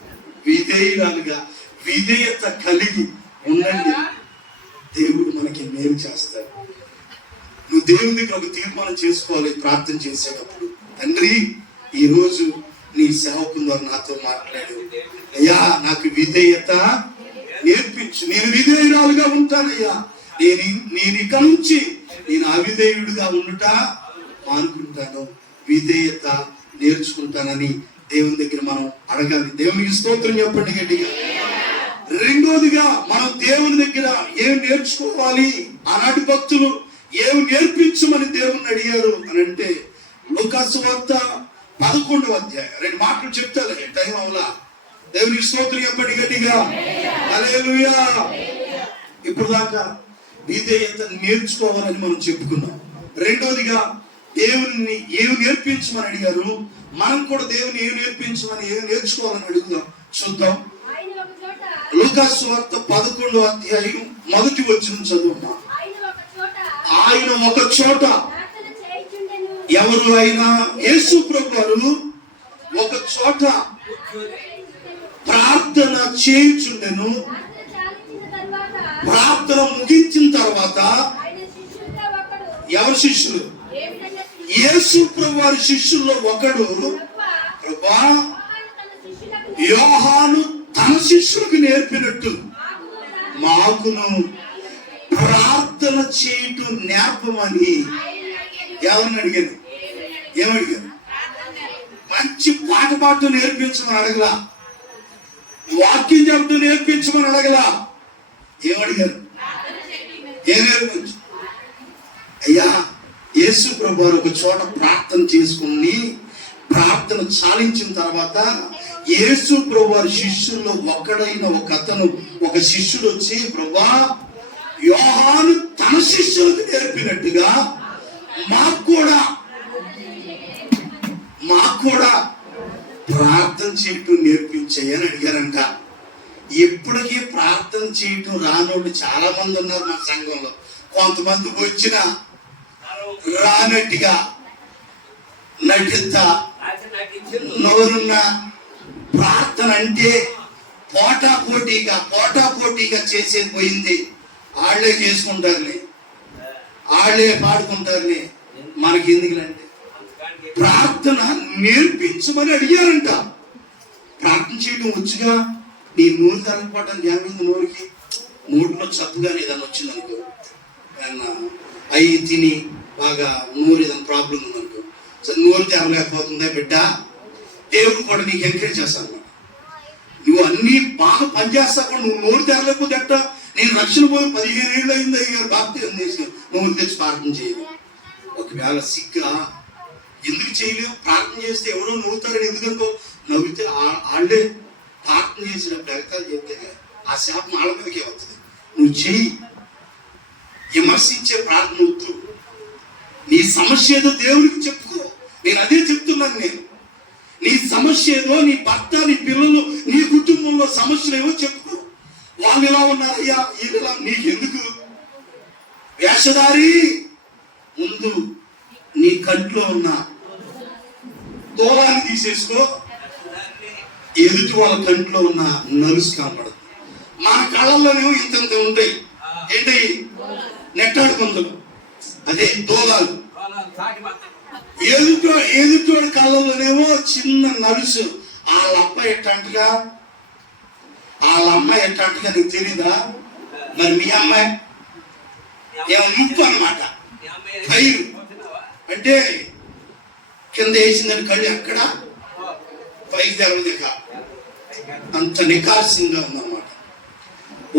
విధేయురాలుగా విధేయత కలిగి ఉండండి. దేవుడు మనకి మేలు చేస్తాడు. నువ్వు దేవుని దగ్గర ఒక తీర్మానం చేసుకోవాలి ప్రార్థన చేసేటప్పుడు. తండ్రి, ఈ రోజు నీ సేవకుని ద్వారా నాతో మాట్లాడు అయ్యా, నాకు విధేయత నేర్పించు. నేను విధేయురాలుగా ఉంటానయ్యా. నేను ఇక నుంచి నేను అవిధేయుడిగా ఉండుట మానుకుంటాను, విధేయత నేర్చుకుంటానని దేవుని దగ్గర మనం అడగాలి. దేవునికి స్తోత్రం చెప్పండి గట్టిగా. రెండోదిగా మనం దేవుని దగ్గర ఏం నేర్చుకోవాలి? ఆనాటి భక్తులు ఏమి నేర్పించమని దేవుని అడిగారు అని అంటే లూకాసు వార్త 11వ అధ్యాయం 2 మాటలు చెప్తాను, టైం అవలా. దేవునికి స్తోత్రం చెప్పండి గట్టిగా. హల్లెలూయా. ఇప్పుడు దాకా విధేయత నేర్చుకోవాలని మనం చెప్పుకున్నాం. రెండోదిగా దేవుని ఏమి నేర్పించమని అడిగారు. మనం కూడా దేవుని ఏమి నేర్పించమని ఏమి నేర్చుకోవాలని అడుగుదాం. చూద్దాం. లూకాసు వార్త 11వ అధ్యాయం 1వ వచనం చదువుమా. ఆయన ఒక చోట, ఎవరు అయినా యేసు ప్రభువు ఒక చోట ప్రార్థన చేయుచుండెను. ప్రార్థన ముగించిన తర్వాత ఎవరు శిష్యులు? యేసు ప్రభు వారి శిష్యుల్లో ఒకడు, ప్రభువా, యోహాను తన శిష్యులకు నేర్పినట్టు మాకును ప్రార్థన చేయటం నేర్పమని ఎవరిని అడిగారు? ఏమడిగారు? మంచి పాట నేర్పించమని అడగలా. వాక్యం చెబుతూ నేర్పించమని అడగలా. ఏమడిగారు? ఏ నేర్పించు? అయ్యా యేసు ప్రభు ఒక చోట ప్రార్థన చేసుకుని ప్రార్థన చాలించిన తర్వాత యేసు ప్రభు శిష్యుల్లో ఒకడైన ఒక శిష్యుడు వచ్చి, ప్రభా యోహాను తన శిష్యులకు నేర్పినట్టుగా మాకు కూడా ప్రార్థన చేయటం నేర్పించాయని అడిగారంట. ఎప్పటికీ ప్రార్థన చేయటం రానోళ్ళు చాలా మంది ఉన్నారు మా సంఘంలో. కొంతమంది వచ్చిన రానట్టుగా నటిస్తా నోరున్న ప్రార్థన అంటే పోటాపోటీగా చేసేది పోయింది. వాళ్ళే చేసుకుంటారులే, వాళ్ళే పాడుకుంటారులే, మనకి ఎందుకులంటే ప్రార్థన నేర్పించమని అడిగారంట. ప్రార్థన చేయడం వచ్చుగా, నీ నోరు తరగపోవటానికి ఏమైంది? నోటిలో చప్పుగానే ఏదైనా వచ్చింది అనుకో, అవి తిని బాగా నోరు ఏదైనా ప్రాబ్లం ఉందనుకో, నోరు తెరలేకపోతుందా బిడ్డ, దేవుడు కూడా నీకు ఎంకరేజ్ చేస్తాను. నువ్వు అన్ని బాగా పనిచేస్తా కూడా నువ్వు నోరు తెరలేకపోతే ఎట్ట? నేను రక్షణ పోయి 15 ఏళ్ళు అయింది అయ్యారు, బాప్తిజం చేసి నోరు తెచ్చి ప్రార్థన చేయదు. ఒకవేళ సిగ్గా ఎందుకు చేయలేవు? ప్రార్థన చేస్తే ఎవరో నవ్వుతారని ఎందుకనుకో, నవ్వితే వాళ్ళే ప్రార్థన చేసినప్పుడు ఎగతాలు చెప్తే ఆ శాపం వాళ్ళ మీదకే వస్తుంది. నువ్వు చెయ్యి, విమర్శించే ప్రార్థన వద్దు. నీ సమస్య ఏదో దేవుడికి చెప్పుకో. నేను అదే చెప్తున్నాను. నీ సమస్య ఏదో, నీ భర్త, నీ పిల్లలు, నీ కుటుంబంలో సమస్యలు ఏవో చెప్పుకో. వాళ్ళు ఎలా ఉన్నారయ్యా, వీళ్ళెలా, నీకెందుకు? వేషధారి, ముందు నీ కంట్లో ఉన్న దూరాన్ని తీసేసుకో, ఎదుటి వాళ్ళ కంట్లో ఉన్న నలుసు కనపడదు. మన కళ్ళల్లోనేమో ఇంత ఉంటాయి. ఏంటి? నెట్టాడుకుందాం, అదే దూలాలు. ఎదుటోడి కళ్ళల్లోనేమో చిన్న నలుసు. వాళ్ళ అమ్మాయి ఎట్టంటగా నీకు తెలీదా? మరి మీ అమ్మాయి ఏమో ముప్పు అన్నమాట. ఫైర్ అంటే కింద వేసిందని కళ్ళు ఎక్కడ పైకి తెరవదిక, అంత నికార్సింగా ఉందన్నమాట.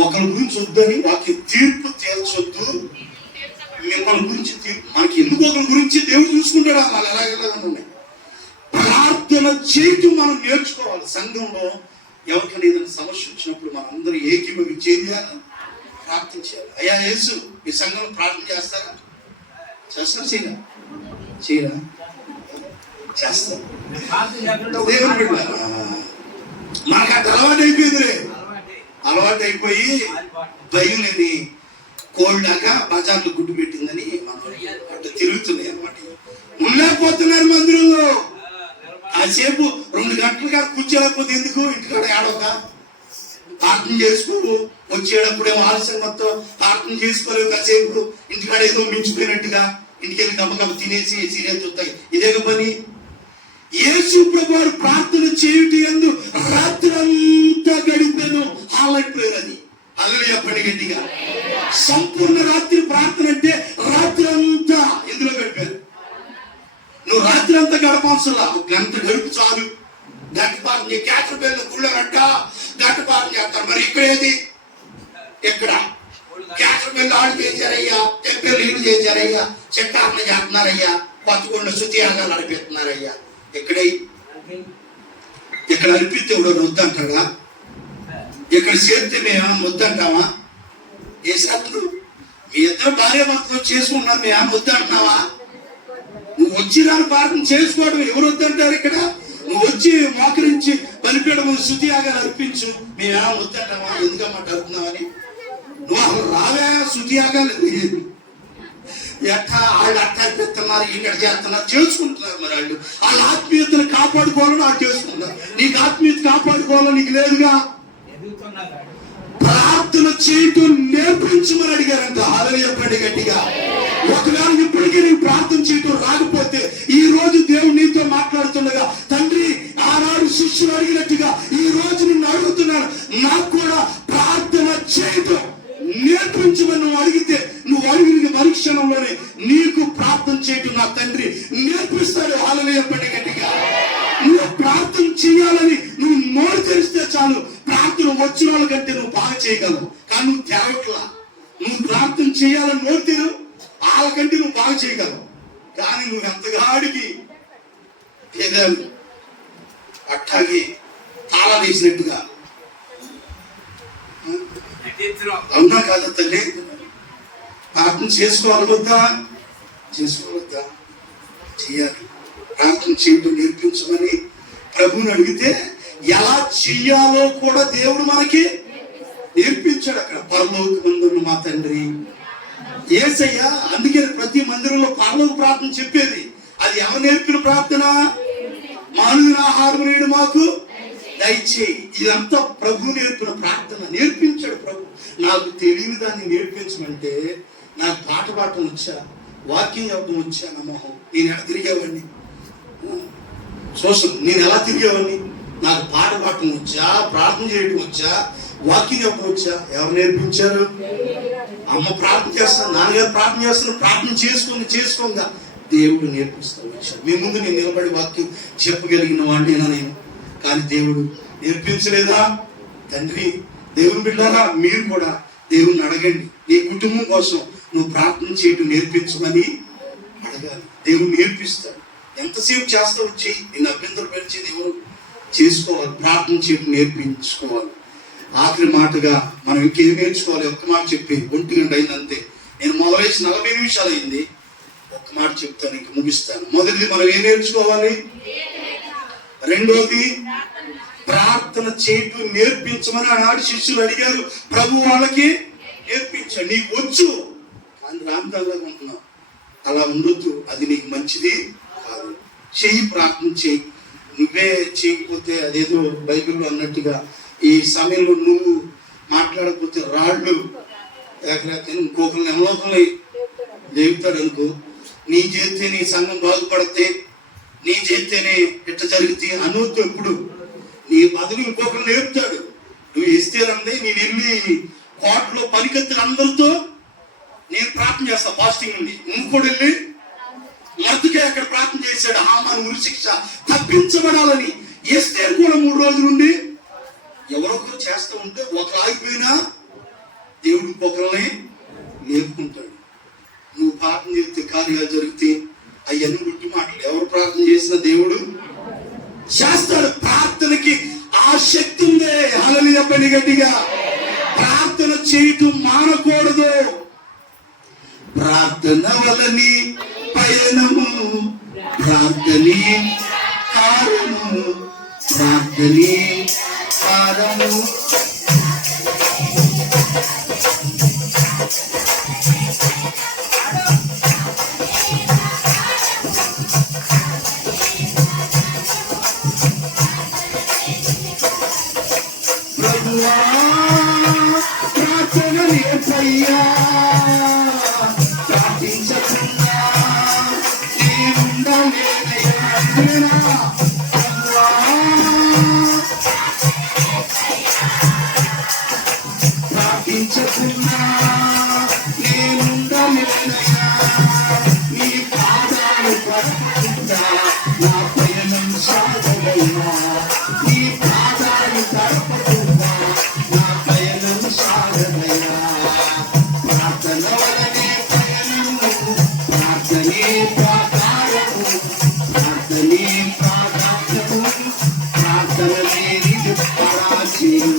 ఒకరి గురించి వద్దని వాకి తీర్పు తేల్చొద్దు. మిమ్మల్ని గురించి తీర్పు, మనకి ఎందుకు ఒకరి గురించి దేవుడు చూసుకుంటాడు. వాళ్ళు ఎలాగెలాగ ప్రార్థన చేయటం మనం నేర్చుకోవాలి. సంఘంలో ఎవరికైనా ఏదైనా సమస్య వచ్చినప్పుడు మనం అందరూ ఏకీభవి చేయాలి, ప్రార్థించాలి. అయ్యా యేసు, మీ సంఘంలో ప్రార్థన చేస్తారా? చేయరా? చేస్తాం. దేవుని బిడ్డ మనకు అట్లా అలవాటు అయిపోయిందిలే. అలవాటు అయిపోయి భయం లేని కోళ్ళాగా బజార్లో గుడ్డు పెట్టిందని మనం అట్లా తిరుగుతున్నాయి అన్నమాట. ఉండలేకపోతున్నారు మందిరంలో. కాసేపు 2 గంటలు కాదు కూర్చోలేకపోతే ఎందుకు? ఇంటికాడ ఏడవక ప్రార్థన చేసుకో. వచ్చేటప్పుడేమో ఆలస్యం మొత్తం ప్రార్థన చేసుకోలేవు. కాసేపు ఇంటికాడ ఏదో మించిపోయినట్టుగా ఇంటికి వెళ్ళి గమ్మకమ్మ తినేసి సీరియల్ చూస్తాయి. ఇదేక పని. యేసు ప్రభువు ప్రార్థన చేయుట యందు రాత్రి అంతా గడిపాను. హల్లెలూయా ప్రేయర్ అది. హల్లెలూయా పండుగ గట్టిగా. సంపూర్ణ రాత్రి ప్రార్థన అంటే రాత్రి అంతా ఎందులో గడిపారు? నువ్వు రాత్రి అంతా గడపాల్సలా, 1 గంట గడుపు చాలు. గంట పాలన క్యాటర్ బెల్ గుళ్ళరంట గంట పాలన చేస్తారు. మరి ఇక్కడేది? ఎక్కడ క్యాటర్ బెల్ ఆడు చేశారయ్యా, టెంపెల్ ఇల్లు చేశారయ్యా, చెట్టాలను చేస్తున్నారయ్యా, కొత్తగొండ శుతియాగాలు నడిపిస్తున్నారయ్యా. ఇక్కడ అనిపిస్తే ఎవడో వద్దంటాడా? ఇక్కడ చేస్తే మేము వద్దంటావా? ఏ శాతం మీ ఇద్దరు భార్య భర్తలు చేసుకున్నారు, మేము వద్దంటున్నావా? నువ్వు వచ్చి రాని ప్రార్థన చేసుకోవడం ఎవరు వద్దంటారు? ఇక్కడ నువ్వు వచ్చి మోకరించి బలిపీయడం శుతియాగాలు అర్పించు, మేము వద్దంటావా? ఎందుకమ్మాట అడుగుతున్నావని నువ్వు అసలు రావే. శుతియాగాలు ఎట్టా వాళ్ళు అట్టా అర్పిస్తున్నారు, ఇక్కడ చేస్తున్నారు, చేసుకుంటున్నారు. మరి వాళ్ళ ఆత్మీయతను కాపాడుకోవాలని వాళ్ళు చేసుకుంటారు. నీకు ఆత్మీయత కాపాడుకోవాలని నీకు లేదుగా. ప్రార్థన చేయటం నేర్పించమని అడిగారంట. హల్లెలూయా పండుగ గట్టిగా. ఒకవేళ ఇప్పటికీ నీకు ప్రార్థన చేయటం రాకపోతే ఈ రోజు దేవుడు నీతో మాట్లాడుతుండగా, తండ్రి ఆనాడు శిష్యులు అడిగినట్టుగా ఈ రోజు నిన్ను అడుగుతున్నాను, నాకు కూడా ప్రార్థన చేయటం నేర్పించమని నువ్వు అడిగితే, నువ్వు అడిగిన మరుక్షణంలోనే నీకు ప్రార్థన చేయటం నా తండ్రి నేర్పిస్తాడు. హల్లెలూయా పండుగ గట్టిగా. నువ్వు ప్రార్థన చేయాలని నువ్వు నోరు తెరిస్తే చాలు, ప్రార్థన వచ్చిన వాళ్ళకంటే నువ్వు బాగా చేయగలవు, కానీ నువ్వు తెరవట్లా. నువ్వు ప్రార్థన చేయాలని నోటిరు వాళ్ళకంటే నువ్వు బాగా చేయగలవు, కానీ నువ్వు ఎంతగాడికి ఎదాలి అట్టాగి తాళా వేసినట్టుగా. అవునా కాదా తల్లి? ప్రార్థన చేసుకోవాలవద్దా? చేసుకోవద్దా? చెయ్యాలి. ప్రార్థన చేయడం నేర్పించమని ప్రభువుని అడిగితే ఎలా చెయ్యాలో కూడా దేవుడు మనకి నేర్పించాడు. అక్కడ పరలోకమందున్న మా తండ్రి యేసయ్య. అందుకే ప్రతి మందిరంలో పరలోక ప్రార్థన చెప్పేది. అది ఎవరు నేర్పిన ప్రార్థన? మానవుని ఆహారం నేడు మాకు దయచేయి. ఇదంతా ప్రభు నేర్పిన ప్రార్థన. నేర్పించాడు ప్రభు. నాకు తెలియని దాన్ని నేర్పించమంటే నాకు పాట పాడటం వచ్చా, వాక్యం చెప్పడం వచ్చా, నమ్మకం. నేను ఎలా తిరిగేవాడిని చూసాను, నేను ఎలా తిరిగేవాడిని? నాకు పాట పాడటం వచ్చా, ప్రార్థన చేయడం వచ్చా, వాక్యం చెప్పడం వచ్చా? ఎవరు నేర్పించారు? అమ్మ ప్రార్థన చేస్తాను, నాన్నగారు ప్రార్థన చేస్తాను, ప్రార్థన చేసుకోగా దేవుడు నేర్పిస్తాను వచ్చాడు. మీ ముందు నేను నిలబడి వాక్యం చెప్పగలిగిన వాడినేనా నేను? కానీ దేవుడు నేర్పించలేదా? తండ్రి, దేవుని బిడ్డారా, మీరు కూడా దేవుణ్ణి అడగండి. నీ కుటుంబం కోసం నువ్వు ప్రార్థన చేయడం నేర్పించమని అడగాలి. దేవుడు నేర్పిస్తాడు. ఎంతసేపు చేస్తావు చెయ్యి. నేను అభ్యంతరం పెంచేది ఎవరు? చేసుకోవాలి. ప్రార్థన చేయడం నేర్పించుకోవాలి. ఆఖరి మాటగా మనం ఇంకేం నేర్చుకోవాలి? ఒక్క మాట చెప్పి 1 గంట అయిందంతే. నేను మొదలైసి 40 నిమిషాలు అయింది. ఒక్క మాట చెప్తాను, ఇంక ముగిస్తాను. మొదటిది మనం ఏం నేర్చుకోవాలి? రెండోది ప్రార్థన చేయటం నేర్పించమని ఆనాడు శిష్యులు అడిగారు. ప్రభు వాళ్ళకి నేర్పించాడు. నీకు వచ్చు కానీ రామదాల్లాగా ఉంటున్నావు. అలా ఉండొద్దు, అది నీకు మంచిది కాదు. చెయ్యి, ప్రార్థన చెయ్యి. నువ్వే చేయకపోతే అదేదో బైబిల్లో అన్నట్టుగా ఈ సమయంలో నువ్వు మాట్లాడకపోతే రాళ్ళు ఇంకొకరిని ఎమలోకల్ని లేపుతాడు అనుకో. నీ చేస్తే నీ సంఘం బాగుపడితే, నీ చేస్తేనే ఇట్ట జరిగితే అనొద్దు. ఎప్పుడు నీ బదులు ఇంకొకరు లేపుతాడు. నువ్వు ఇస్తేనందే నేను వెళ్ళి కోటలో పనికెత్తిన అందరితో నేను ప్రార్థన చేస్తా ఫాస్టింగ్ నుండి. ఇంకోటి వెళ్ళి మద్దుకే అక్కడ ప్రార్థన చేశాడు. హామాను ఉరి శిక్ష తప్పించబడాలని. ఎస్తేరు కూడా 3 రోజుల నుండి ఎవరొకరు చేస్తూ ఉంటే ఒకరు ఆగిపోయినా దేవుడు ఇంకొకరిని లేపుకుంటాడు. నువ్వు ప్రార్థన చేస్తే కార్యాలు జరిగితే అవన్నీ గుట్టి మాటలు. ఎవరు ప్రార్థన చేసినా దేవుడు చేస్తాడు. ప్రార్థనకి ఆ శక్తి ఉందే. హల్లెలూయా చెప్పండి గట్టిగా. ప్రార్థన చేయటం మానకూడదు. ప్రార్థన వలని పయనము, ప్రార్థనే కారణము, ప్రార్థనే కారణము. ప్రభువా ప్రార్థన నేర్పయ్యా, ప్రార్థించకుండా నేనుండలేనయ్యా. ప్రభువా ప్రార్థించకుండా నేనుండలేనయ్యా. నీ పాదాలు పట్టుకుంటా నా పయనం సాగలయ్యా. నీ పాదాలు తడపకుండా నా పయనం సాగలయ్యా. ప్రార్థన వలనే పయనము, ప్రార్థనే ప్రాకారము, ప్రార్థనే ప్రాధాన్యము, ప్రార్థన లేనిది పరాజయం.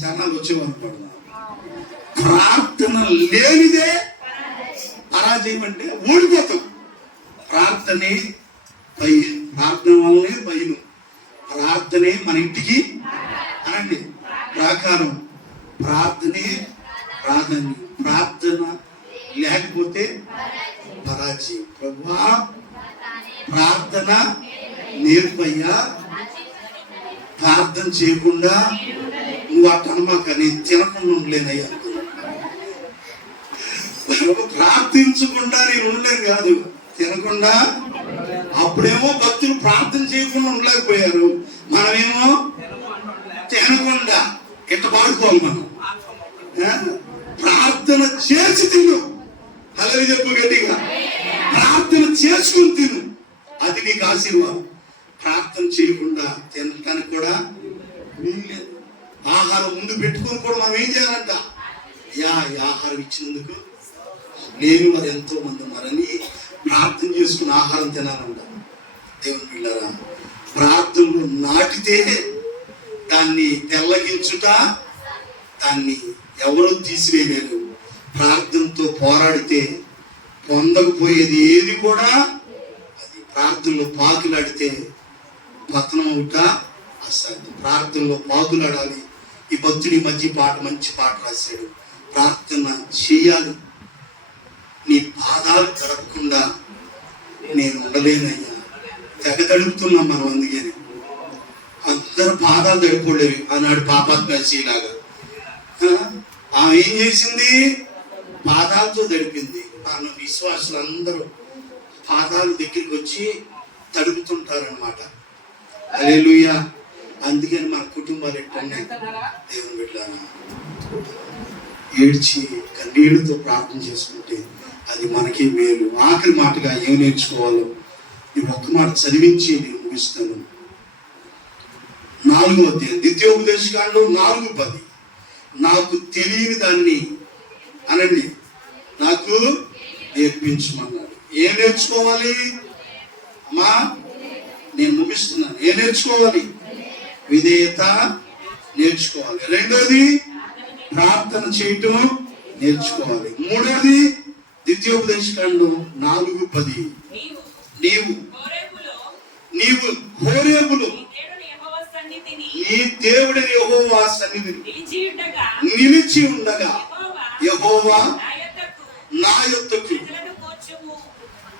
చాలా వచ్చేవారు. ప్రార్థన లేనిదే పరాజయం, అంటే ఓడిపోతాం. ప్రార్థనే ప్రార్థన వల్లనే భయం. ప్రార్థనే మన ఇంటికి అనండి ప్రాకారం. ప్రార్థనే ప్రాధాన్యం. ప్రార్థన లేకపోతే పరాజయం. ప్రభువా ప్రార్థన నేర్పయ్యా, ప్రార్థన చేయకుండా నువ్వు అట్టనమాక నేను తినకుండా ఉండలేనయ్యా. ప్రార్థించకుండా నేను ఉండలేను కాదు, తినకుండా. అప్పుడేమో భక్తులు ప్రార్థన చేయకుండా ఉండలేకపోయారు, మనమేమో తినకుండా ఇట్ట పాడుకోవాలి. మనం ప్రార్థన చేసి తిను. అలాగే చెప్పు గట్టిగా. ప్రార్థన చేసుకుని తిను, అది నీకు ఆశీర్వాదం. ప్రార్థన చేయకుండా తినటానికి కూడా ఏం లేదు. ఆహారం ముందు పెట్టుకొని కూడా మనం ఏం చేయాలంట? ఈ ఆహారం ఇచ్చినందుకు లేని వారు ఎంతో మంది ఉన్నారని ప్రార్థన చేసుకుని ఆహారం తినాలంట. దేవుని పిల్లరా, ప్రార్థనలు నాటితే దాన్ని తెల్లగించుట, దాన్ని ఎవరూ తీసివేయలేరు. ప్రార్థనతో పోరాడితే పొందకపోయేది ఏది కూడా అది. ప్రార్థనలో పాకులాడితే పతనం అవుట అసాధ్యం. ప్రార్థనలో పాకులాడాలి. ఈ భక్తుడి మంచి పాట రాశాడు. ప్రార్థన చేయాలి. నీ పాదాలు తడపకుండా నేను ఉండలేనయ్యా. తెగ తడుపుతున్నాం మనం. అందుకని అందరు పాదాలు తడిపోలేవి ఆనాడు పాపాత్మలాగా. ఆమె ఏం చేసింది? పాదాలతో తడిపింది. మన విశ్వాసులందరూ పాదాల దగ్గరికి వచ్చి తడుపుతుంటారనమాట. హల్లెలూయా. అందుకని మన కుటుంబాలు ఎట్టున్నాయి దేవుని బిడ్డలారా, ఏడ్చి కన్నీళ్లతో ప్రార్థన చేసుకుంటే అది మనకి మేలు. ఆఖరి మాటగా ఏం నేర్చుకోవాలో ఈ ఒక్క మాట చదివించి నేను ముగిస్తాను. 4వ అధ్యాయం ద్వితీయోపదేశకాండం 4:10. నాకు తెలియని దాన్ని అనండి నాకు నేర్పించమన్నాడు. ఏం నేర్చుకోవాలి అమ్మా? నేను ముగిస్తున్నాను. ఏం నేర్చుకోవాలి? విధేయత నేర్చుకోవాలి. రెండోది ప్రార్థన చేయటం నేర్చుకోవాలి. మూడోది ద్వితీయోపదేశకాండం 4:10. నీవు హోరేబులో నీ దేవుడిని యెహోవా సన్నిధిని నిలిచి ఉండగా యెహోవా నా యొద్దకు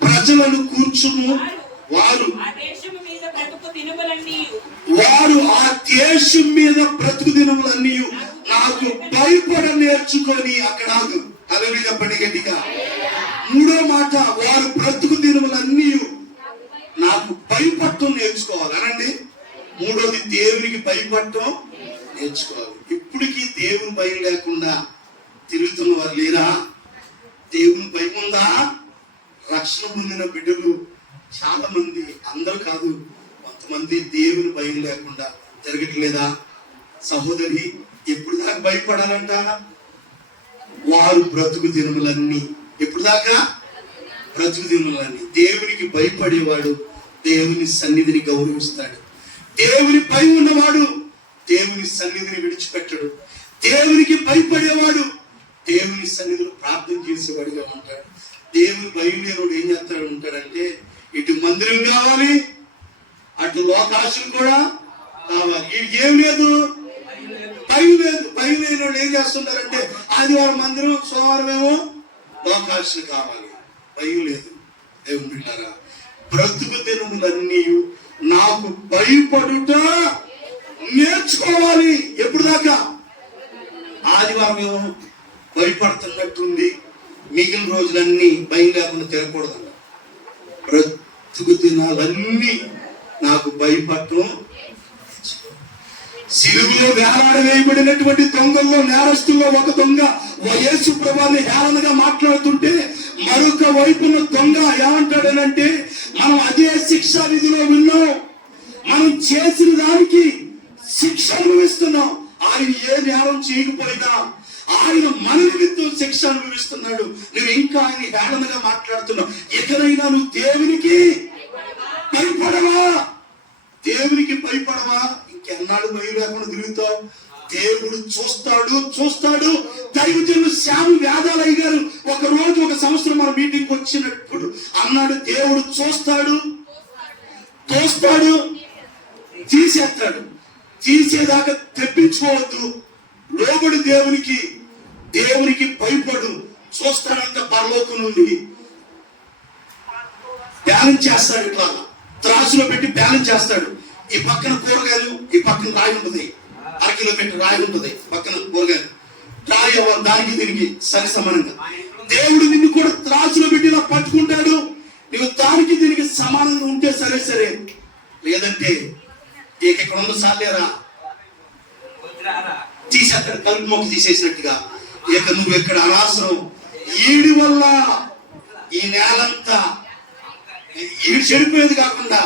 ప్రజలను కూర్చుము, వారు ఆ దేశం మీద బ్రతుకు దినములన్నీ నాకు భయపడ నేర్చుకొని. అక్కడ అలవి చెప్పండి గట్టిగా. మూడో మాట, వారు బ్రతుకు దినములన్నీ నాకు భయపడటం నేర్చుకోవాలి అనండి. మూడోది దేవునికి భయపడటం నేర్చుకోవాలి. ఇప్పటికీ దేవుని భయం లేకుండా తిరుగుతున్న వారు లేరా? దేవుని భయం ఉందా? రక్షణ పొందిన బిడ్డలు చాలా మంది, అందరూ కాదు, కొంతమంది దేవుని భయం లేకుండా తిరగట్లేదా? సహోదరి, ఎప్పుడు దాకా భయపడాలంట? వారు బ్రతుకు దినములన్నీ. ఎప్పుడు దాకా? బ్రతుకు దినములన్నీ. దేవునికి భయపడేవాడు దేవుని సన్నిధిని గౌరవిస్తాడు. దేవుని భయం ఉన్నవాడు దేవుని సన్నిధిని విడిచిపెట్టడు. దేవునికి భయపడేవాడు దేవుని సన్నిధిలో ప్రార్థన చేసేవాడిగా ఉంటాడు. దేవుని భయం లేనివాడు ఏం చేస్తాడు ఉంటాడంటే, ఇటు మందిరం కావాలి, అటు లోకాశం కూడా కావాలి. వీడికి ఏం లేదు, భయం లేదు. భయం లేని వాడు ఏం చేస్తుంటారంటే, ఆదివారం మందిరం, సోమవారం ఏమో లోకాశం కావాలి. భయం లేదు. దేవుని బిడ్డలారా, బ్రతుకు దినములన్నీ నాకు భయపడుట నేర్చుకోవాలి. ఎప్పుడు దాకా? ఆదివారం ఏమో భయపడుతున్నట్టుంది, మిగిలిన రోజులన్నీ భయం లేకుండా తిరగకూడదంట. బ్రతుకు దినాలన్నీ నాకు భయపడటం. సిలువలో వేలాడవేయబడినటువంటి దొంగల్లో, నేరస్తుల్లో ఒక దొంగ యేసు ప్రభువుని హేళనగా మాట్లాడుతుంటే, మరొక వైపున దొంగ ఏమంటాడనంటే, మనం అదే శిక్షా విధిలో విన్నాం, మనం చేసిన దానికి శిక్ష అనుభవిస్తున్నాం. ఆయన ఏ నేరం చేయకపోయినా ఆయన మన నిమిత్తం శిక్ష అనుభవిస్తున్నాడు. నువ్వు ఇంకా ఆయన హేళనగా మాట్లాడుతున్నావు. ఎక్కడైనా నువ్వు దేవునికి భయపడవా? దేవునికి భయపడవా? ఇంకెన్నాడు భయం లేకుండా తిరుగుతావు? దేవుడు చూస్తాడు. దైవజనుడు శ్యాము వేదాలయ్య గారు ఒక రోజు, ఒక సంవత్సరం మన మీటింగ్ వచ్చినప్పుడు అన్నాడు, దేవుడు చూస్తాడు, తీసేస్తాడు. తీసేదాకా తెప్పించుకోవద్దు. లోబడి దేవునికి భయపడు. చూస్తాడంట పరలోకం నుండి. బ్యాలెన్స్ చేస్తాడు. ఇట్లా త్రాసులో పెట్టి బ్యాలెన్స్ చేస్తాడు. ఈ పక్కన కూరగాయలు, ఈ పక్కన రాయి ఉంటుంది, 1 కిలోమీటర్ రాయి ఉంటుంది, పక్కన కూరగాయలు రాయి దానికి దీనికి సరి సమానంగా. దేవుడు నిన్ను కూడా త్రాసులో పెట్టి ఇలా పట్టుకుంటాడు. నువ్వు దానికి దీనికి సమానంగా ఉంటే సరే, లేదంటే ఇక్కడ 100 సార్లేరా తీసేస్తాడు. కలుపు మొక్క తీసేసినట్టుగా. ఇక నువ్వు ఎక్కడ అనవసరం. ఈడి వల్ల ఈ నేలంతా ఈడు చెడిపోయేది కాకుండా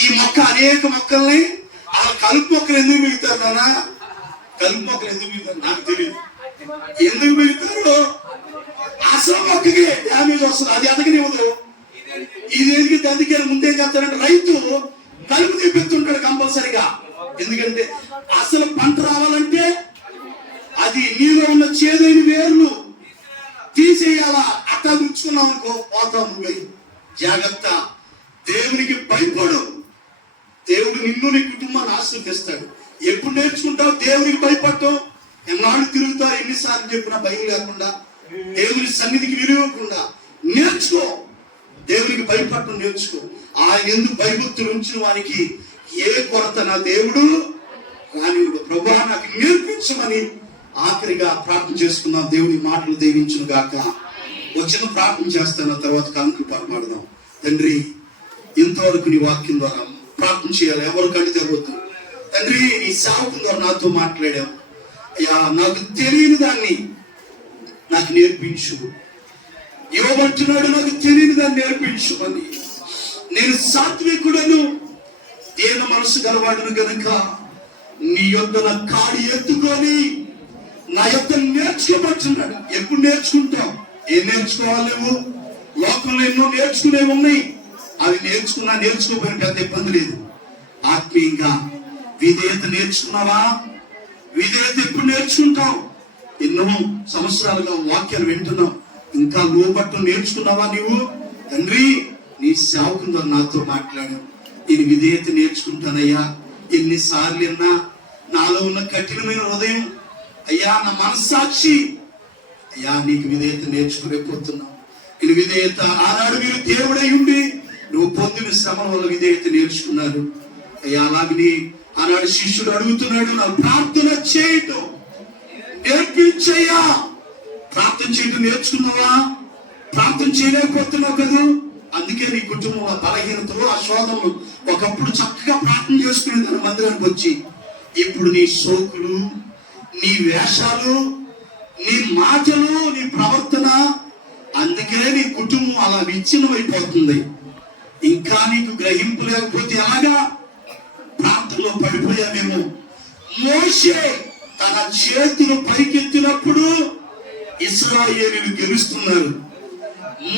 ఈ మొక్క అనేక మొక్కల్ని ఆ కలుపు మొక్కలు ఎందుకు మిగుతారు నాన్న? కలుపు మొక్కలు ఎందుకు మిగుతారు నాకు తెలియదు. ఎందుకు మిగుతారు? అసలు మొక్కకి డ్యామేజ్ వస్తుంది, అది ఎదగనివ్వదు. ఇది ఎదిగితే అందుకే ముందేం చేస్తారంటే రైతు కలుపు తీపిస్తుంటాడు కంపల్సరిగా. ఎందుకంటే అసలు పంట రావాలంటే అది నీలో ఉన్న చేదైన వేర్లు తీసేయాలా. అట్లా ఉంచుకున్నావు అనుకో పోతావు నువ్వు. జాగ్రత్త, దేవునికి భయపడు. దేవుడు నిన్ను నీ కుటుంబాన్ని ఆశీర్వదిస్తాడు. ఎప్పుడు నేర్చుకుంటావు దేవునికి భయపడటం? ఎన్నాళ్ళు తిరుగుతావు? ఎన్నిసార్లు చెప్పినా భయం లేకుండా, దేవుని సన్నిధికి విలువకుండా నేర్చుకో. దేవునికి భయపడటం నేర్చుకో. ఆయన ఎందుకు భయభక్తులు ఉంచిన వారికి ఏ కొరత నా దేవుడు రానివ్వడు. ప్రభువా నాకు నేర్పించమని ఆఖరిగా ప్రార్థన చేసుకున్నాం. దేవుని మాటలు దీవించును గాక. వచ్చిన ప్రార్థన చేస్తాను, తర్వాత కానుకలు పాల్పడదాం. తండ్రి, ఇంతవరకు నీ వాక్యం ద్వారా ప్రార్థన చేయాలి. ఎవరు కళ్ళు తెరవద్దు తండ్రి. నీ సేవకుల ద్వారా నాతో మాట్లాడావు అయ్యా. నాకు తెలియని దాన్ని నాకు నేర్పించు. యోబంటున్నాడు, నాకు తెలియని దాన్ని నేర్పించు అని. నేను సాత్వికుడను, దేన మనసు గలవాడును గనుక నీ యొద్ద నా కాడి ఎత్తుకొని నా యొక్క నేర్చుకోబడుతున్నాడు. ఎప్పుడు నేర్చుకుంటాం? ఏం నేర్చుకోవాలి? నువ్వు లోకంలో ఎన్నో నేర్చుకునేవి ఉన్నాయి. అవి నేర్చుకోపోయిన పెద్ద ఇబ్బంది లేదు. ఆత్మీయంగా విధేయత నేర్చుకున్నావా? విధేయత ఎప్పుడు నేర్చుకుంటాం? ఎన్నో సంవత్సరాలుగా వాక్యాలు వింటున్నాం, ఇంకా లోబట్టు నేర్చుకున్నావా నీవు? తండ్రి, నీ సేవకుడు నాతో మాట్లాడు. నేను విధేయత నేర్చుకుంటానయ్యా. ఎన్నిసార్లు అన్నా నాలో ఉన్న కఠినమైన హృదయం అయ్యా, నా మనస్సాక్షి అయ్యా, నీకు విధేయత నేర్చుకోలేకపోతున్నావు. నేను విధేయత ఆనాడు మీరు దేవుడై ఉండి నువ్వు పొందిన శ్రమల వల్ల విధేయత నేర్చుకున్నారు అయ్యా. అలాగని ఆనాడు శిష్యుడు అడుగుతున్నాడు, నా ప్రార్థన చేయటం నేర్పించయ్యా. ప్రార్థన చేయటం నేర్చుకున్నావా? ప్రార్థన చేయలేకపోతున్నావు కదా. అందుకే నీ కుటుంబంలో బలహీనతలు, అశోధనలు. ఒకప్పుడు చక్కగా ప్రార్థన చేసుకునే దాని మందిరానికి వచ్చి ఇప్పుడు నీ సోకులు, నీ వేషాలు, నీ మాటలు, నీ ప్రవర్తన, అందుకే నీ కుటుంబం అలా విచ్ఛిన్నమైపోతుంది. ఇంకా నీకు గ్రహింపు లేకపోతే ఎలాగా? ప్రార్థనలో పడిపోయామేమో. మోషే తన చేతులు పైకెత్తినప్పుడు ఇశ్రాయేలీయులు గెలుస్తున్నారు.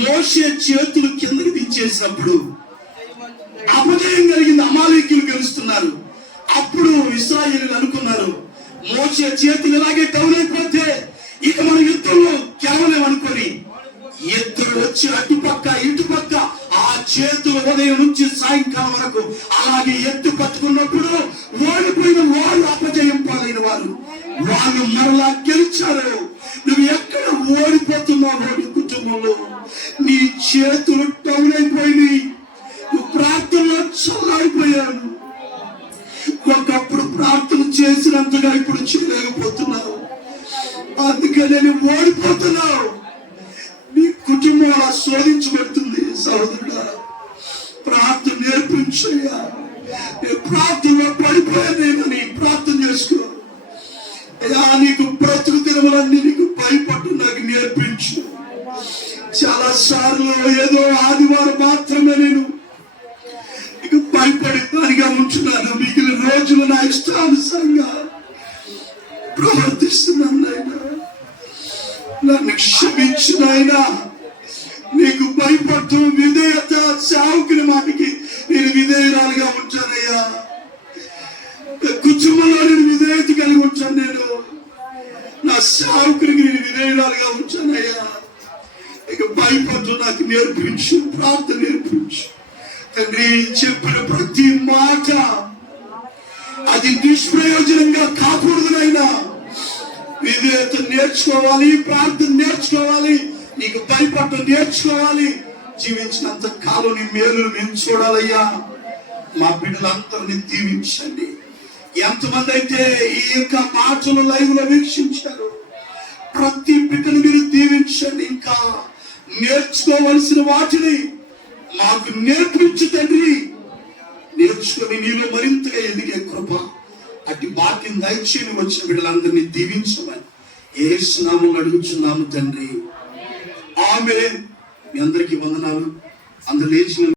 మోషే చేతులు కిందకి దించేసినప్పుడు అపజయం కలిగింది. అమాలేకీయులు గెలుస్తున్నారు. అప్పుడు ఇశ్రాయేలీయులు అనుకున్నారు, మోషే చేతులు ఇలాగే డౌన్ అయిపోతే ఇక మన యుద్ధంలో గెలవలేమనుకొని ఇద్దరు వచ్చి అటుపక్క ఇటుపక్క ఆ చేతులు ఉదయం నుంచి సాయంకాలం వరకు అలాగే ఎత్తు పట్టుకున్నప్పుడు ఓడిపోయిన వారు, అపజయం పాలైన వారు, వాళ్ళు మరలా గెలిచారు. నువ్వు ఎక్కడ ఓడిపోతున్నావు? నీ కుటుంబంలో నీ చేతులు డౌన్ అయిపోయినాయి. నువ్వు ప్రార్థనలో చల్లారిపోయాను. ఒకప్పుడు ప్రార్థన చేసినంతగా ఇప్పుడు చేయలేకపోతున్నావు. అందుకనే నువ్వు ఓడిపోతున్నావు. నీ కుటుంబం అలా శోధించబడుతుంది. సహోదరుడా, ప్రార్థన నేర్పించయ్యా. నేను ప్రార్థనలో పడిపోయానేనని ప్రార్థన చేసుకో అయ్యా. నీకు బ్రతుకు దినములన్నీ నీకు భయపట్టు నాకు నేర్పించు. చాలా సార్లు ఏదో ఆదివారం మాత్రమే నేను నీకు భయపడి దానిగా ఉంచున్నాను. మిగిలిన రోజులు నా ఇష్టానుసారంగా ప్రవర్తిస్తున్నాను. నాయనా, నన్ను క్షమించు నాయనా. నీకు భయపడుతూ విధేయత సేవకుని మాటకి నేను విధేయురాలుగా ఉంటానయ్యా. కుటుంబంలో నేను విధేయత కలిగి ఉంటాను. నేను నా సేవకునికి నేను విధేయురాలుగా ఉంటానయ్యా. ఇక భయపడుతూ నాకు నేర్పించు, ప్రార్థన నేర్పించు తండ్రి. చెప్పిన ప్రతి మాట అది నిష్ప్రయోజనంగా కాకూడదునైనా. విధేయత నేర్చుకోవాలి, ప్రార్థన నేర్చుకోవాలి, నీకు భయపడటం నేర్చుకోవాలి. జీవించినంత కాలం నీ మేలును మేము చూడాలయ్యా. మా బిడ్డలందరినీ దీవించండి. ఎంతమంది అయితే ఈ యొక్క మాటలు లైవ్ లో వీక్షించారు, ప్రతి బిడ్డను మీరు దీవించండి. ఇంకా నేర్చుకోవలసిన వాటిని మాకు నేర్పించు తండ్రి. నేర్చుకొని నీలో మరింతగా ఎదిగే కృప అటు భాగ్యం దయచేసి వచ్చిన బిడ్డలందరినీ దీవించమని యేసు నామములో అడుగుచున్నాము తండ్రి. ఆమేన్. మీ అందరికీ వందనాలు. అందరు లేచిన